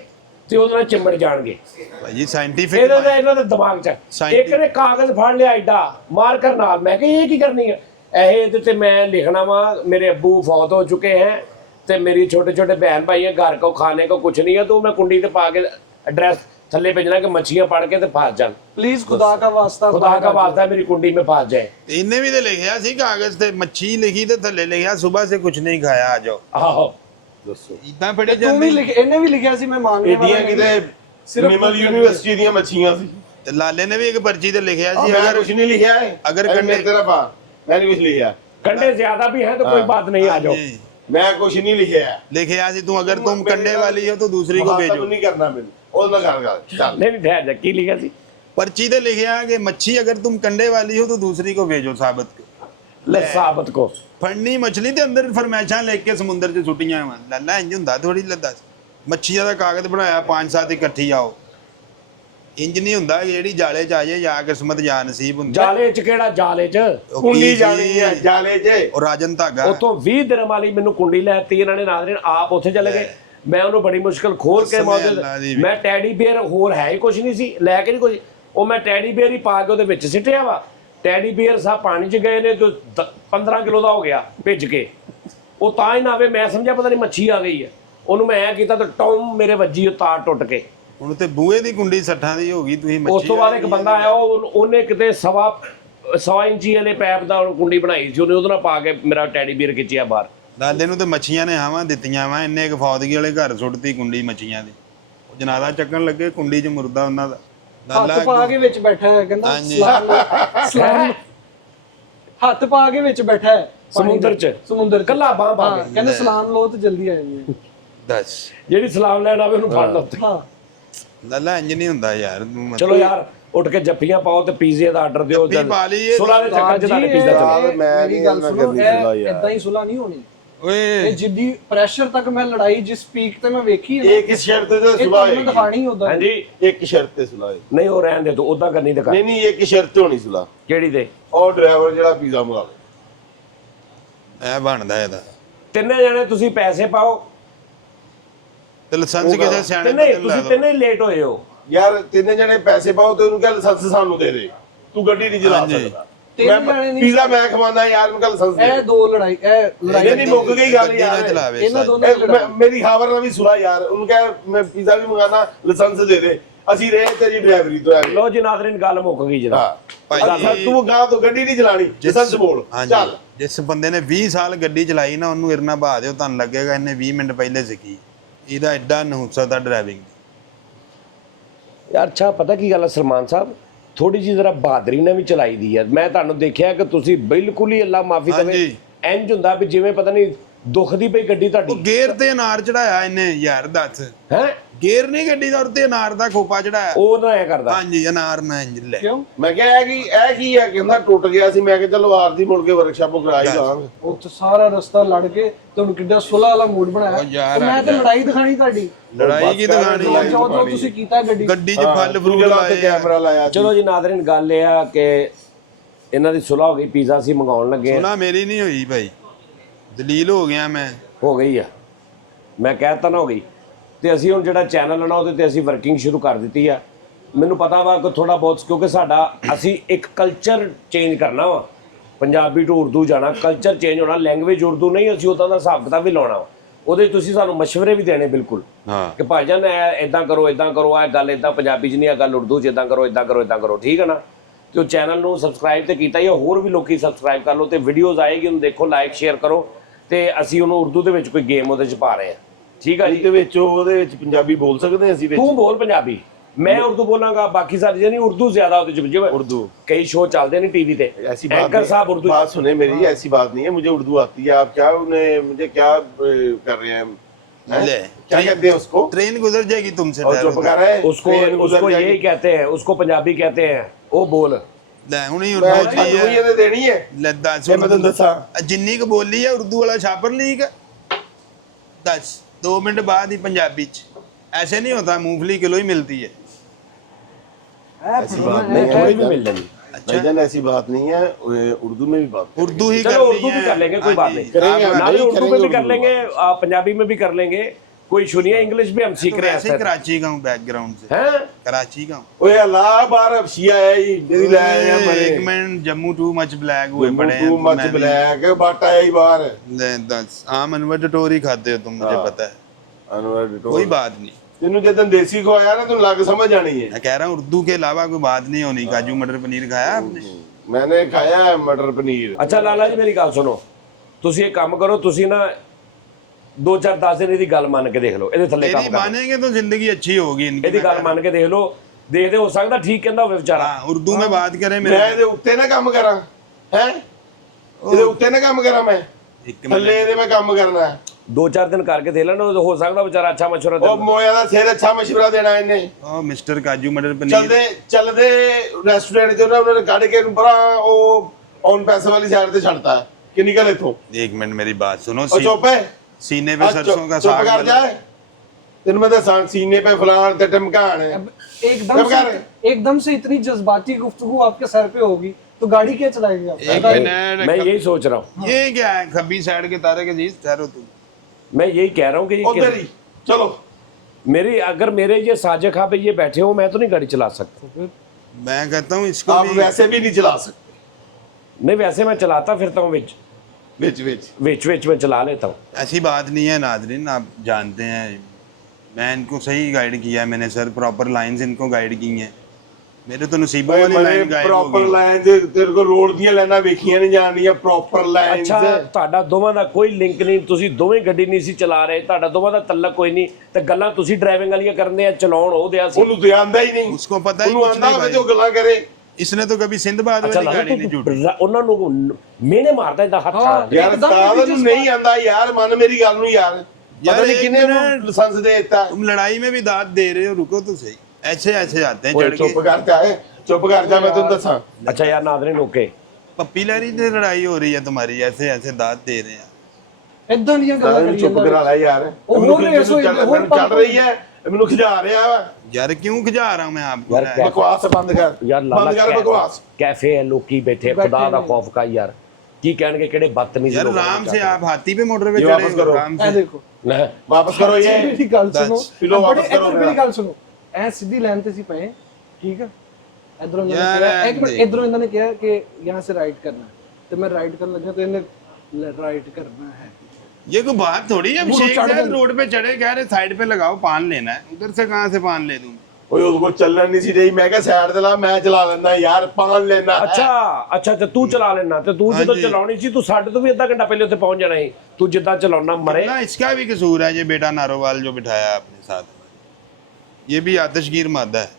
ਤੇ ਉਹਦੇ ਨਾਲ ਚਿੰਬੜ ਜਾਣਗੇ। ਭਾਜੀ ਸਾਇੰਟੀਫਿਕ ਇਹਨਾਂ ਦੇ ਦਿਮਾਗ 'ਚ ਇੱਕ ਨੇ ਕਾਗਜ਼ ਫੜ ਲਿਆ ਐਡਾ ਮਾਰਕਰ ਨਾਲ। ਮੈਂ ਕਿਹਾ ਇਹ ਕੀ ਕਰਨੀ ਹੈ? ਇਹਦੇ ਤੇ ਮੈਂ ਲਿਖਣਾ ਵਾ, ਮੇਰੇ ਅੱਬੂ ਫੌਤ ਹੋ ਚੁੱਕੇ ਹੈ ਤੇ ਮੇਰੀ ਛੋਟੇ ਛੋਟੇ ਬहन भाई है, घर को खाने को कुछ नहीं है, तो मैं कुंडी ਤੇ ਪਾ ਕੇ ਐਡਰੈਸ ਥੱਲੇ ਭੇਜਣਾ ਕਿ ਮੱਛੀਆਂ ਪੜ ਕੇ ਤੇ ਫਸ ਜਾਣ। प्लीज खुदा का वास्ता, खुदा का वास्ता मेरी कुंडी में फंस जाए। ਇਹਨੇ ਵੀ ਤੇ ਲਿਖਿਆ ਸੀ ਕਾਗਜ਼ ਤੇ, ਮੱਛੀ ਲਿਖੀ ਤੇ ਥੱਲੇ ਲਿਖਿਆ ਸਵੇਰ ਸੇ ਕੁਝ ਨਹੀਂ ਖਾਇਆ, ਆ ਜਾਓ। ਆਹੋ ਦੱਸੋ ਇਦਾਂ ਫੜੇ ਤੂੰ ਵੀ ਜਾਂਦੇ। ਲਿਖ, ਇਹਨੇ ਵੀ ਲਿਖਿਆ ਸੀ ਮੈਂ ਮੰਗਣੇ ਇਹਦੀਆਂ ਕਿਤੇ ਨਿਮਲ ਯੂਨੀਵਰਸਿਟੀ ਦੀਆਂ ਮੱਛੀਆਂ ਸੀ। ਤੇ ਲਾਲੇ ਨੇ ਵੀ ਇੱਕ ਪਰਚੀ ਤੇ ਲਿਖਿਆ ਸੀ, ਮੈਂ ਅਗਰ ਕੁਝ ਨਹੀਂ ਲਿਖਿਆ ਹੈ, ਅਗਰ ਕੰਡੇ ਤੇਰਾ ਪਾ, ਮੈਂ ਨਹੀਂ ਕੁਝ ਲਿਖਿਆ। कंडे ज्यादा भी हैं तो कोई बात नहीं, आ जाओ। मैं कुछ नहीं लिखा है। लिखिया सी तू, अगर तुम कंडे वाली हो तो दूसरी को भेजो। नहीं करना मैंने, और ना कर चल। नहीं ठहर जा, की लिखा सी पर्ची ते लिखिया कि मच्छी अगर तुम कंडे वाली हो तो दूसरी को भेजो साबित को। ले साबित को फड़नी मछली ते अंदर फरमाइशां लिख के समुंदर च सुट्टियां वा। लल्ला इंज हुंदा थोड़ी लद्दा मच्छी दा कागज बनाया 5-7 इकट्ठी आओ। इंज नहीं हुंदा जेड़ी जाले च आ जाए या किस्मत या नसीब हुंदा। जाले च केड़ा जाले च कुंडी जानी है जाले च और राजन धागा ਉਤੋਂ 20 ਦਿਨ ਵਾਲੀ ਮੈਨੂੰ ਕੁੰਡੀ ਲੈਤੀ ਇਹਨਾਂ ਨੇ। ਨਾਜ਼ਰੀਨ ਆਪ ਉੱਥੇ ਚਲੇ ਗਏ, ਮੈਂ ਉਹਨੂੰ ਬੜੀ ਮੁਸ਼ਕਲ ਖੋਲ ਕੇ ਮੈਂ ਟੈਡੀ ਬੀਅਰ ਹੋਰ ਹੈ ਹੀ ਕੁਝ ਨਹੀਂ ਸੀ, ਲੈ ਕੇ ਨਹੀਂ ਕੁਝ, ਉਹ ਮੈਂ ਟੈਡੀ ਬੀਅਰ ਹੀ ਪਾ ਕੇ ਉਹਦੇ ਵਿੱਚ ਸਿੱਟਿਆ ਵਾ। ਟੈਡੀ ਬੀਅਰ ਸਾ ਪਾਣੀ 'ਚ ਗਏ ਨੇ ਜੋ 15 ਕਿਲੋ ਦਾ ਹੋ ਗਿਆ ਭਿੱਜ ਕੇ। ਉਹ ਤਾਂ ਹੀ ਨਾ ਆਵੇ, ਮੈਂ ਸਮਝਿਆ ਪਤਾ ਨਹੀਂ ਮੱਛੀ ਆ ਗਈ ਹੈ। ਉਹਨੂੰ ਮੈਂ ਐ ਕੀਤਾ ਤਾਂ ਟੌਮ ਮੇਰੇ ਵੱਜੀ, ਉਹ ਤਾਰ ਟੁੱਟ ਕੇ। ਹੁਣ ਤੇ ਬੂਹੇ ਦੀ ਕੁੰਡੀ 60 ਦੀ ਹੋ ਗਈ। ਤੁਸੀਂ ਉਸ ਤੋਂ ਬਾਅਦ ਇੱਕ ਬੰਦਾ ਆਇਆ, ਉਹਨੇ ਕਿਤੇ ਸਵਾ ਇੰਚੀ ਵਾਲੇ ਪੈਪ ਦਾ ਕੁੰਡੀ ਬਣਾਈ ਸੀ, ਉਹਨੇ ਉਹਦੇ ਨਾਲ ਪਾ ਕੇ ਮੇਰਾ ਟੈਡੀ ਬੀਅਰ ਖਿੱਚਿਆ ਬਾਹਰ। ਲਾਲੇ ਨੂੰ ਤੇ ਮੱਛੀਆਂ ਨੇ ਹਾਵਾਂ ਦਿੱਤੀਆਂ ਵਾ, ਇੰਨੇ ਇੱਕ ਫੌਦਗੀ ਵਾਲੇ ਘਰ ਸੁੱਟਤੀ ਕੁੰਡੀ ਮੱਛੀਆਂ ਦੀ। ਉਹ ਜਨਾਜ਼ਾ ਚੱਕਣ ਲੱਗੇ, ਕੁੰਡੀ 'ਚ ਮੁਰਦਾ ਉਹਨਾਂ ਦਾ। ਹੱਥ ਪਾ ਕੇ ਵਿੱਚ ਬੈਠਾ ਹੈ, ਕਹਿੰਦਾ ਸਲਾਮ। ਹੱਥ ਪਾ ਕੇ ਵਿੱਚ ਬੈਠਾ ਹੈ ਸਮੁੰਦਰ ਕੱਲਾ ਬਾਂਹ ਪਾ ਕੇ, ਕਹਿੰਦਾ ਸਲਾਮ ਲੋ ਤੇ ਜਲਦੀ ਆ ਜਾਂਦੀ। ਦੱਸ ਜਿਹੜੀ ਸਲਾਮ ਲੈਣ ਆਵੇ ਉਹਨੂੰ ਫੜ ਲਓ। ਹਾਂ ਲੱਲਾ ਇੰਜ ਨਹੀਂ ਹੁੰਦਾ ਯਾਰ। ਚਲੋ ਯਾਰ ਉੱਠ ਕੇ ਜੱਫੀਆਂ ਪਾਓ ਤੇ ਪੀਜ਼ੇ ਦਾ ਆਰਡਰ ਦਿਓ। ਪਾ ਲਈਏ ਸੁਲਾ ਦੇ ਚੱਕਰ 'ਚ ਤੁਹਾਡੇ ਪੀਜ਼ਾ ਚੱਲੋ। ਮੇਰੀ ਗੱਲ ਸੁਣੋ, ਇਦਾਂ ਹੀ ਸੁਲਾ ਨਹੀਂ ਹੋਣੀ। ਓਏ ਇਹ ਜਿੱਦੀ ਪ੍ਰੈਸ਼ਰ ਤੱਕ ਮੈਂ ਲੜਾਈ ਜਿਸ ਪੀਕ ਤੇ ਮੈਂ ਵੇਖੀ ਹੈ, ਇੱਕ ਸ਼ਰਤ ਤੇ ਇਹ ਸੁਲਾ ਤੁਹਾਨੂੰ ਦਿਖਾਣੀ ਹੁੰਦਾ। ਹਾਂਜੀ ਇੱਕ ਸ਼ਰਤ ਤੇ ਸੁਲਾ ਹੈ। ਨਹੀਂ ਉਹ ਰਹਿਣ ਦੇ ਤੂੰ, ਉਦਾਂ ਕਰਨੀ ਤੇ ਕਰ। ਨਹੀਂ ਨਹੀਂ ਇੱਕ ਸ਼ਰਤ ਹੋਣੀ ਸੁਲਾ। ਕਿਹੜੀ ਤੇ? ਉਹ ਡਰਾਈਵਰ ਜਿਹੜਾ ਪੀਜ਼ਾ ਮੰਗਾ ਲੇ, ਐ ਬਣਦਾ ਇਹਦਾ। ਤਿੰਨੇ ਜਣੇ ਤੁਸੀਂ ਪੈਸੇ ਪਾਓ ਤੇ ਲਾਇਸੈਂਸ ਕਿਸੇ ਸਿਆਣੇ ਤਿੰਨੇ, ਬੰਦੇ ਨੂੰ ਲੈ ਤੁਸੀਂ ਦੋ। ਤਿੰਨੇ ਲੇਟ ਹੋਏ ਹੋ ਯਾਰ ਤਿੰਨੇ ਜਣੇ ਪੈਸੇ ਪਾਓ ਤੇ ਉਹਨੂੰ ਕਹਿ ਲਾਇਸੈਂਸ ਸਾਨੂੰ ਦੇ ਦੇ, ਤੂੰ ਗੱਡੀ ਨਹੀਂ ਚਲਾ ਸਕਦਾ। ਤਿੰਨ ਜਣੇ ਨਹੀਂ, ਪੀਜ਼ਾ ਮੈਂ ਖਵਾਉਂਦਾ ਯਾਰ, ਉਹਨੂੰ ਕਹਿ ਲਾਇਸੈਂਸ ਦੇ। ਇਹ ਦੋ ਲੜਾਈ, ਇਹ ਲੜਾਈ ਨਹੀਂ ਮੁੱਕ ਗਈ ਗੱਲ ਗੱਡੀ ਨਾ ਯਾਰ। ਚਲਾਵੇ ਇਹਨਾਂ ਸਾਰੀ। ਦੋਨਾਂ ਦੀ ਲੜਾਈ। ਮੇਰੀ ਖਬਰ ਨਾਲ ਵੀ ਸੁਲਾ ਯਾਰ, ਉਹਨੂੰ ਕਹਿ ਮੈਂ ਪੀਜ਼ਾ ਵੀ ਮੰਗਾਣਾ, ਲਾਇਸੈਂਸ ਦੇ ਦੇ। ਅਸੀਂ ਰਹੇ ਤੇਰੀ ਡਰਾਈਵਰੀ ਤੋਂ ਐਵੇਂ। ਲੋ ਜੀ ਨਾਜ਼ਰੀਨ, ਗੱਲ ਮੁੱਕ ਗਈ ਜਨਾਬ। ਹਾਂ ਭਾਈ ਅੱਛਾ, ਤੂੰ ਗਾਂ ਤੋਂ ਗੱਡੀ ਨਹੀਂ ਚਲਾਣੀ ਜਿਸਨ ਬੋਲ ਚੱਲ। ਹਾਂਜੀ ਜਿਸ ਬੰਦੇ ਨੇ 20 ਸਾਲ ਗੱਡੀ ਚਲਾਈ ਨਾ, ਉਹਨੂੰ ਇਰਨਾ ਬਹਾ ਦਿਓ, ਤੁਹਾਨੂੰ ਲੱਗੇਗਾ ਇਹਨੇ 20 ਮਿੰਟ ਪਹਿਲੇ ਸਿੱਖੀ। ਇਹਦਾ ਐਡਾ ਨਹੁਸਾ ਦਾ ਡਰਾਈਵਿੰਗ। ਯਾਰ ਅੱਛਾ, ਪਤਾ ਕੀ ਗੱਲ ਹੈ ਸਲਮਾਨ ਸਾਹਿਬ, ਥੋੜੀ ਜਿਹੀ ਜ਼ਰਾ ਬਹਾਦਰੀ ਨਾਲ ਵੀ ਚਲਾਈ ਦੀ ਹੈ। ਮੈਂ ਤੁਹਾਨੂੰ ਦੇਖਿਆ ਕਿ ਤੁਸੀਂ ਬਿਲਕੁਲ ਹੀ ਅੱਲਾ ਮਾਫੀ ਦੇਵੇ, ਹਾਂਜੀ। ਇੰਜ ਹੁੰਦਾ ਵੀ ਜਿਵੇਂ ਪਤਾ ਨਹੀਂ ਦੁਖਦੀ ਪਈ ਗੱਡੀ ਉਹ ਤੁਹਾਡੀ ਗੇਅਰ ਤੇ ਅਨਾਰ ਚੜਾਇਆ ਇਹਨੇ ਯਾਰ, ਦੱਸ। ਹੈ। ਗੇਅਰ ਨਹੀਂ ਗੱਡੀ ਦਾ, ਉੱਤੇ ਅਨਾਰ ਦਾ ਖੋਪਾ ਚੜਾਇਆ। ਉਹ ਨਾ ਐ ਕਰਦਾ। ਹਾਂਜੀ ਅਨਾਰ ਨਾ ਇੰਜ ਲੈ। क्यों? ਮੈਂ ਕਿਹਾ ਇਹ ਕੀ ਹੈ, ਕਹਿੰਦਾ ਟੁੱਟ ਗਿਆ ਸੀ। ਮੈਂ ਕਿਹਾ ਚਲੋ ਆਰਦੀ ਮੁੜ ਕੇ ਵਰਕਸ਼ਾਪ ਕਰਾ ਹੀ ਲਾਂਗੇ। ਉੱਥੇ ਸਾਰਾ ਰਸਤਾ ਲੜ ਕੇ ਤੁਹਾਨੂੰ ਕਿੱਡਾ ਸੁਲਾ ਵਾਲਾ ਮੂਡ ਬਣਾਇਆ। ਉਹ ਯਾਰ ਤੇ ਮੈਂ ਤਾਂ ਲੜਾਈ ਦਿਖਾਣੀ ਤੁਹਾਡੀ। ਲੜਾਈ ਕੀ ਦਿਖਾਣੀ ਜੋ ਤੁਸੀਂ ਕੀਤਾ ਗੱਡੀ ਗੱਡੀ 'ਚ ਫਲ ਫਰੂਟ ਲਾਏ ਆ। ਕੈਮਰਾ ਲਾਇਆ। ਚਲੋ ਜੀ ਨਾਜ਼ਰੀਨ, ਗੱਲ ਇਹ ਆ ਕਿ ਇਹਨਾਂ ਦੀ ਸੁਲ੍ਹਾ ਹੋ ਗਈ, ਪੀਜ਼ਾ ਸੀ ਮੰਗਾਉਣ ਲੱਗੇ ਆ। ਸੁਣਾ ਮੇਰੀ ਨਹੀਂ ਹੋਈ ਭਾਈ, ਦਲੀਲ ਹੋ ਗਿਆ ਮੈਂ। ਹੋ ਗਈ ਆ, ਮੈਂ ਕਹਿਤਾ ਨਾ ਹੋ ਗਈ। ਤੇ ਅਸੀਂ ਹੁਣ ਜਿਹੜਾ ਚੈਨਲ ਹੈ ਨਾ, ਉਹਦੇ ਤੇ ਅਸੀਂ ਵਰਕਿੰਗ ਸ਼ੁਰੂ ਕਰ ਦਿੱਤੀ ਆ। ਮੈਨੂੰ ਪਤਾ ਵਾ ਕਿ ਥੋੜਾ ਬਹੁਤ, ਕਿਉਂਕਿ ਸਾਡਾ ਅਸੀਂ ਇੱਕ ਕਲਚਰ ਚੇਂਜ ਕਰਨਾ ਵਾ, ਪੰਜਾਬੀ ਤੋਂ ਉਰਦੂ ਜਾਣਾ, ਕਲਚਰ ਚੇਂਜ ਹੋਣਾ, ਲੈਂਗੁਏਜ ਉਰਦੂ ਨਹੀਂ, ਅਸੀਂ ਉਹਦਾ ਦਾ ਹਿਸਾਬ ਕਿਤਾਬ ਵੀ ਲਾਉਣਾ ਵਾ। ਉਹਦੇ ਤੁਸੀਂ ਸਾਨੂੰ ਮਸ਼ਵਰੇ ਵੀ ਦੇਣੇ ਬਿਲਕੁਲ, ਹਾਂ ਕਿ ਭਾਈਜਾਨ ਇਦਾਂ ਕਰੋ, ਆਹ ਗੱਲ ਇਦਾਂ ਪੰਜਾਬੀ 'ਚ ਨਹੀਂ, ਆਹ ਗੱਲ ਉਰਦੂ 'ਚ ਇਦਾਂ ਕਰੋ, ਇਦਾਂ ਕਰੋ, ਠੀਕ ਹੈ ਨਾ। ਤੇ ਉਹ ਚੈਨਲ ਨੂੰ ਸਬਸਕ੍ਰਾਈਬ ਤੇ ਕੀਤਾ ਹੀ, ਹੋਰ ਵੀ ਲੋਕੀ ਸਬਸਕ੍ਰਾਈਬ ਕਰ ਲਓ, ਤੇ ਵੀਡੀਓਜ਼ ਆਏਗੀ ਉਹਨੂੰ ਦੇਖੋ, ਲਾਈਕ ਸ਼ੇਅਰ ਕਰੋ। ਤੇ ਅਸੀਂ ਉਹਨੂੰ ਉਰਦੂ ਦੇ ਵਿੱਚ ਕੋਈ ਗੇਮ ਉਹਦੇ 'ਚ ਪਾ ਰਹੇ ਹਾਂ, ਠੀਕ ਆ ਜੀ। ਦੇ ਵਿੱਚ ਉਹਦੇ ਵਿੱਚ ਪੰਜਾਬੀ ਬੋਲ ਸਕਦੇ ਹਾਂ ਅਸੀਂ ਵਿੱਚ। ਤੂੰ ਬੋਲ ਪੰਜਾਬੀ, मैं उर्दू बोलांगा, बाकी सारी यानी उर्दू ज्यादा होती है। उर्दू कई शो चलते नहीं टीवी पे, ऐसी बात एंकर साहब उर्दू। बात सुने मेरी, ऐसी बात नहीं है, मुझे उर्दू आती है। आप क्या उन्हें मुझे क्या कर रहे हैं? ले क्या कहते हैं उसको? ट्रेन गुजर जाएगी तुमसे। और चुप कर रहे हैं। उसको यही कहते हैं, उसको पंजाबी कहते हैं। वो बोल ਲੈ ਹੁਣੀ ਉਰਦੂ ਦੀ ਹੈ, ਇਹਨੇ ਦੇਣੀ ਹੈ। ਲੈ ਦੱਸ, ਮੈਂ ਤੁਹਾਨੂੰ ਦੱਸਾਂ ਜਿੰਨੀ ਕੁ ਬੋਲੀ ਹੈ ਉਰਦੂ ਵਾਲਾ ਛਾਪਰ ਲੀਕ। ਦੱਸ 2 ਮਿੰਟ ਬਾਅਦ ਹੀ ਪੰਜਾਬੀ ਚ। ऐसे नहीं होता, मूंगफली किलो ही मिलती है। ऐसी बात नहीं थोड़ी भी है मिल जाएगी। भाईजान, ऐसी बात नहीं है। उर्दू में भी बात उर्दू ही चलो करनी उर्दू भी है। कर लेंगे, कोई बात नहीं, करेंगे, नाले उर्दू में भी करेंगे, कर लेंगे, पंजाबी में भी कर लेंगे, कोई सुनिए, इंग्लिश भी हम सीख रहे वैसे ही हैं। कराची का हूँ, बैकग्राउंड से हैं? कराची का हूँ। ओए अल्लाह बार हबशिया है ये जेदी ले आए हैं मरे। एक minute, Jammu too much black हुए पड़े तू मच ब्लैक बाटा है बाहर। ले दस, आम अनवर टटोरी खाते हो तुम, मुझे पता है, अनवर कोई बात नहीं। तेनू जदन देसी खवाया ना, तू लग समझ आनी है। मैं कह रहा हूँ उर्दू के अलावा कोई बात नहीं होनी। काजू मटर पनीर खाया आपने? मैंने खाया है मटर पनीर। अच्छा लाला जी मेरी गल सुनो, ਤੁਸੀਂ ਇਹ ਕੰਮ ਕਰੋ, ਤੁਸੀਂ ਨਾ 2-4-10 ਦਿਨ ਇਹਦੀ ਗੱਲ ਮੰਨ ਕੇ ਦੇਖ ਲਓ, ਇਹਦੇ ਥੱਲੇ मेरी ਕੰਮ ਕਰੋ, मानेंगे तो जिंदगी अच्छी होगी इनकी। ਇਹਦੀ ਗੱਲ ਮੰਨ ਕੇ ਦੇਖ ਲਓ, ਦੇਖਦੇ ਹੋ ਸਕਦਾ ਠੀਕ ਕਹਿੰਦਾ ਹੋਵੇ ਵਿਚਾਰਾ। हाँ, उर्दू में बात करें मैं मेरे ਇਹਦੇ ਉੱਤੇ ਨਾ ਕੰਮ ਕਰਾਂ ਹੈ? ਇਹਦੇ ਉੱਤੇ ਨਾ ਕੰਮ ਕਰਾਂ ਮੈਂ? एक ਥੱਲੇ ਇਹਦੇ ਮੈਂ ਕੰਮ ਕਰਨਾ ਹੈ। 2-4 ਦਿਨ ਕਰਕੇ ਦੇਖ ਲੈਣਾ, ਹੋ ਸਕਦਾ ਵਿਚਾਰਾ ਅੱਛਾ ਮਸ਼ਵਰਾ ਉਹ ਦੇ। ਮੋਇਆ ਦਾ ਸਿਰ ਅੱਛਾ ਮਸ਼ਵਰਾ ਦੇਣਾ ਇਹਨੇ। ओ मिस्टर काजू मटर पनीर। ਚੱਲਦੇ ਰੈਸਟੋਰੈਂਟ ਚ ਉਹਨਾਂ ਨੇ ਕੱਢ ਕੇ ਪਰਾਂ ਉਹ ਔਨ ਪੈਸੇ ਵਾਲੀ ਸਾਈਡ ਤੇ ਛੱਡਤਾ ਹੈ ਕਿ ਨਿਕਲ ਇੱਥੋਂ। एक मिनट मेरी बात सुनो। ਉਹ ਚੁੱਪ ਹੈ। सीने पे सरसों का चुप साग कर बना- जाए। ਤੈਨੂੰ ਮੈਂ ਦੱਸਾਂ ਸੀਨੇ पे फलान ते टमकान है। एकदम से इतनी जज्बाती गुफ्तगू आपके सर पे होगी तो गाड़ी क्या चलाएगी आप? एक मिनट, मैं यही सोच रहा हूँ, ये क्या है? खब्बी साइड के तारे के जीत ठहरो तुम। मैं यही कह रहा हूँ कि उधर ही चलो। मेरी अगर मेरे ये साजे खा पे ये बैठे हो, मैं तो नहीं गाड़ी चला सकता। मैं कहता हूँ इसको आप भी वैसे भी नहीं चला सकते। नहीं वैसे मैं चलाता फिरता हूँ, विच विच विच में चला लेता हूँ। ऐसी बात नहीं है नाजरीन, आप जानते हैं मैं इनको सही गाइड किया है, मैंने सर प्रॉपर लाइंस इनको गाइड की हैं। मेरे तो नसीबों वाली लाइन गाइड प्रॉपर होगी। लाइन तेरे को रोड ਦੀਆਂ ਲਾਈਨਾਂ ਵੇਖੀਆਂ ਨਹੀਂ ਜਾਣੀਆਂ ਪ੍ਰੋਪਰ ਲਾਈਨਸ। ਅੱਛਾ ਤੁਹਾਡਾ ਦੋਵਾਂ ਦਾ ਕੋਈ ਲਿੰਕ ਨਹੀਂ, ਤੁਸੀਂ ਦੋਵੇਂ ਗੱਡੀ ਨਹੀਂ ਸੀ ਚਲਾ ਰਹੇ, ਤੁਹਾਡਾ ਦੋਵਾਂ ਦਾ ਤਲਕ ਕੋਈ ਨਹੀਂ, ਤੇ ਗੱਲਾਂ ਤੁਸੀਂ ਡਰਾਈਵਿੰਗ ਵਾਲੀਆਂ ਕਰਦੇ ਆ, ਚਲਾਉਣ ਉਹ ਦਿਆ ਸੀ। ਉਹਨੂੰ ਤੇ ਆਂਦਾ ਹੀ ਨਹੀਂ, उसको पता ही ਉਹਨੂੰ कुछ ਆਂਦਾ नहीं ਹੋਵੇ ਤੇ ਉਹ भाई। ਗੱਲਾਂ ਕਰੇ। इसने तो कभी सिंधबाद ਅੱਛਾ वाली गाड़ी नहीं जुड़ी। ਉਹਨਾਂ ਨੂੰ ਮਿਹਨੇ ਮਾਰਦਾ ਇਹਦਾ ਹੱਥ। ਯਾਰ ਉਸਤਾਦ ਨੂੰ ਨਹੀਂ ਆਂਦਾ ਯਾਰ, ਮੰਨ ਮੇਰੀ ਗੱਲ ਨੂੰ ਯਾਰ। ਪਤਾ ਨਹੀਂ एक ਕਿੰਨੇ ਨੂੰ मिनट, ਲਾਇਸੈਂਸ ਦੇ ਦਿੱਤਾ। तुम लड़ाई में भी दांत दे रहे हो, रुको तो सही। ऐसे ऐसे आते हैं ਓਏ चढ़ ਚੁੱਪ के। ਕਰ ਜਾ, ਚੁੱਪ ਕਰ ਜਾ, ਮੈਂ ਤੈਨੂੰ ਦੱਸਾਂ। ਅੱਛਾ ਯਾਰ ਨਾਜ਼ਰੀਨ ਓਕੇ, पप्पी लहरी से लड़ाई हो रही है तुम्हारी, ऐसे ऐसे दांत दे रहे हैं। एकदम ये गल्ला करी ਚੁੱਪ ਕਰਾ ਲੈ ਯਾਰ। ਉਹ ਹੋਰ ਇਹ ਸੋ ਹੋਰ ਚੱਲ ਰਹੀ ਹੈ, ਮੈਨੂੰ ਖਿਜਾ ਰਿਹਾ ਵਾ। यार क्यों खिजा रहा हूँ मैं आपको? यार क्या- ਬਕਵਾਸ ਬੰਦ ਕਰ, ਯਾਰ ਲਾਲਾ ਬੰਦ ਕਰ ਬਕਵਾਸ। ਕੈਫੇ ਹੈ, ਲੋਕੀ ਬੈਠੇ, ਖੁਦਾ ਦਾ ਖੌਫ ਕਾ ਯਾਰ ਕੀ ਕਹਿਣਗੇ, ਕਿਹੜੇ ਬਦਤਮੀਜ਼ यार ਲੋਕ आराम से आप हाथी पे मोटरवे ये चढ़े वापस हो, करो। आराम ए से। देखो ਲੈ ਵਾਪਸ ਕਰੋ ਇਹ। मेरी गल सुनो, पिलो बड़े वापस करो मेरी मेरा। गल सुनो, ऐ सीधी लाइन ते सी पे, ठीक है? इधरों यार, इन्होंने एक मिनट, देख। इधरों इन्होंने कहा कि यहाँ से राइट करना है, तो मैं राइट करने लगा तो इन्हें राइट करना है। ये कोई बात थोड़ी है। वो अभिषेक चढ़ साहब गए। रोड पे चढ़े, कह रहे साइड पे लगाओ, पान लेना है। उधर से कहाँ से पान ले दूं? ਓਏ ਉਹਦੇ ਕੋਲ ਚੱਲਣ ਨਹੀਂ ਸੀ ਰਹੀ, ਮੈਂ ਕਿਹਾ ਸਾਈਡ ਤੇ ਲਾ, ਮੈਂ ਚਲਾ ਲੈਂਦਾ ਯਾਰ, ਪਾਣ ਲੈਣਾ। ਅੱਛਾ ਤੇ ਤੂੰ ਚਲਾ ਲੈਣਾ, ਤੇ ਤੂੰ ਜਦੋਂ ਹਾਂਜੀ। ਚਲਾਉਣੀ ਸੀ ਤੂੰ ਸਾਡੇ ਤੋਂ ਵੀ ਅੱਧਾ ਘੰਟਾ ਪਹਿਲੇ ਉੱਥੇ ਪਹੁੰਚ ਜਾਣਾ ਸੀ। ਤੂੰ ਜਿੱਦਾਂ ਚਲਾਉਣਾ ਮਰੇ। ना इसका भी कसूर है, ये बेटा नारोवाल जो बिठाया अपने साथ, ये भी आतिशगीर मादा है।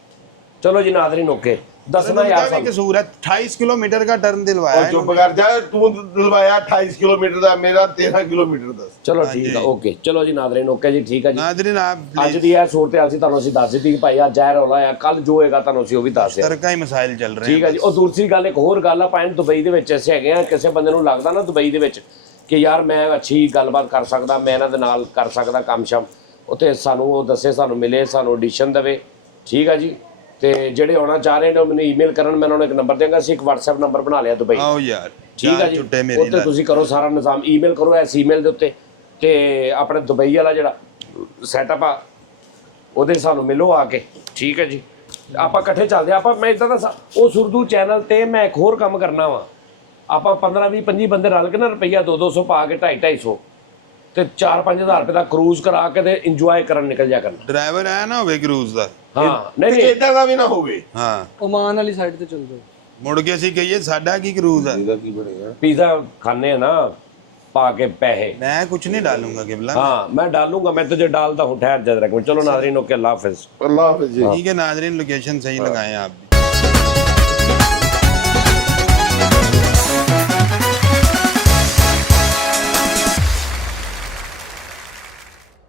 ਚਲੋ ਜੀ ਨਾਜ਼ਰੀਨ, ਓਕੇ ਦੱਸਣਾ उनका ਯਾਰ भी ਸਾਨੂੰ। कसूर है, 28 किलोमीटर का टर्न दिलवाया ਉਹ है ਚੁੱਪ इन्होंने। ਕਰ ਜਾ, ਤੂੰ ਦਿਲਵਾਇਆ 28 ਕਿਲੋਮੀਟਰ ਦਾ, ਮੇਰਾ 13 ਕਿਲੋਮੀटर ਦਾ। ਚਲੋ ਹਾਂਜੀ। ਠੀਕ ਆ, ਓਕੇ ਚਲੋ ਜੀ ਨਾਜ਼ਰੀਨ, ਓਕੇ ਜੀ, ਠੀਕ ਆ ਜੀ। नादरीन आप ਅੱਜ ਦੀ ਇਹ ਸੂਰਤ ਹਾਲ ਸੀ, ਤੁਹਾਨੂੰ ਅਸੀਂ ਦੱਸ ਦਿੱਤੀ ਕਿ ਭਾਈ ਅੱਜ ਜ਼ਹਿਰ ਰੌਲਾ ਆ, ਕੱਲ ਜੋ ਹੋਏਗਾ ਤੁਹਾਨੂੰ ਅਸੀਂ ਉਹ ਵੀ ਦੱਸ ਦਿਆਂਗੇ। तरह ही मसाइल चल रहे ਠੀਕ हैं। ਹੈ ਜੀ। ਉਹ ਦੂਸਰੀ ਗੱਲ, ਇੱਕ ਹੋਰ ਗੱਲ ਆ, ਪਾਇਨ ਦੁਬਈ ਦੇ ਵਿੱਚ ਅਸੀਂ ਹੈਗੇ ਆ, ਕਿਸੇ ਬੰਦੇ ਨੂੰ ਲੱਗਦਾ ਨਾ ਦੁਬਈ ਦੇ ਵਿੱਚ ਕਿ ਯਾਰ ਮੈਂ ਅੱਛੀ ਗੱਲਬਾਤ ਕਰ ਸਕਦਾ, ਮੈਂ ਇਹਨਾਂ ਦੇ ਨਾਲ ਕਰ ਸਕਦਾ ਕੰਮ ਸ਼ਮ, ਉੱਥੇ ਸਾਨੂੰ ਉਹ ਦੱਸੇ, ਸਾਨੂੰ ਮਿਲੇ, ਸਾਨੂੰ ਆਡੀਸ਼ਨ ਦੇਵੇ। ਠੀਕ ਆ ਜੀ। ਤੇ ਜਿਹੜੇ ਆਉਣਾ ਚਾਹ ਰਹੇ ਨੇ ਉਹ ਮੈਨੂੰ ਈਮੇਲ ਕਰਨ, ਮੈਂ ਉਹਨਾਂ ਨੂੰ ਇੱਕ ਨੰਬਰ ਦੇਵਾਂਗਾ। ਅਸੀਂ ਇੱਕ WhatsApp ਨੰਬਰ ਬਣਾ ਲਿਆ ਦੁਬਈ। आओ यार, ਠੀਕ ਆ चार ਜੀ। छुट्टे मेरी ਉੱਤੇ ਤੁਸੀਂ ਕਰੋ ਸਾਰਾ ਨਿਜ਼ਾਮ, ਈਮੇਲ ਕਰੋ ਇਸ ਈਮੇਲ ਦੇ ਉੱਤੇ, ਤੇ ਆਪਣੇ ਦੁਬਈ ਵਾਲਾ ਜਿਹੜਾ ਸੈਟਅਪ ਆ ਉਹਦੇ ਸਾਨੂੰ ਮਿਲੋ ਆ ਕੇ। ਠੀਕ ਹੈ ਜੀ। ਆਪਾਂ ਇਕੱਠੇ ਚੱਲਦੇ ਆਪਾਂ। ਮੈਂ ਇਦਾਂ ਦਾ ਉਹ ਸੁਰਦੂ ਚੈਨਲ ਤੇ ਮੈਂ ਇੱਕ ਹੋਰ ਕੰਮ ਕਰਨਾ ਵਾ। ਆਪਾਂ 15 20 25 ਬੰਦੇ ਰਲ ਕੇ ਨਾ ਰੁਪਈਆ 200 ਪਾ ਕੇ 250 250 ਤੇ 4-5 ਹਜ਼ਾਰ ਰੁਪਏ ਦਾ ਕਰੂਜ਼ ਕਰਾ ਕੇ ਤੇ ਇੰਜੋਏ ਕਰਨ ਨਿਕਲ ਜਾ ਕਰਨਾ। ड्राइवर है ना होवे क्रूज दा। ਹਾਂ ਨਹੀਂ ਨਹੀਂ ਇਦਾਂ ਦਾ ਵੀ ਨਾ ਹੋਵੇ। हाँ, ओमान वाली साइड से चल जाओ। मुड़ के ਅਸੀਂ ਕਹੀਏ ਸਾਡਾ ਕੀ क्रूज है। ਇਹਦਾ ਕੀ ਬਣੇਗਾ? ਪੀਜ਼ਾ ਖਾਣੇ ਆ ਨਾ ਪਾ ਕੇ ਪੈਸੇ। मैं कुछ नहीं डालूंगा किबला। हाँ मैं डालूंगा, मैं तुझे डालता हूँ, ठहर जा रहा। चलो नाज़रीन, ओके, अल्लाह हाफिज़। ਅੱਲਾਹ ਹਾਫਿਜ਼ ਜੀ। ठीक है नाजरीन, लोकेशन सही लगाएं आप भी।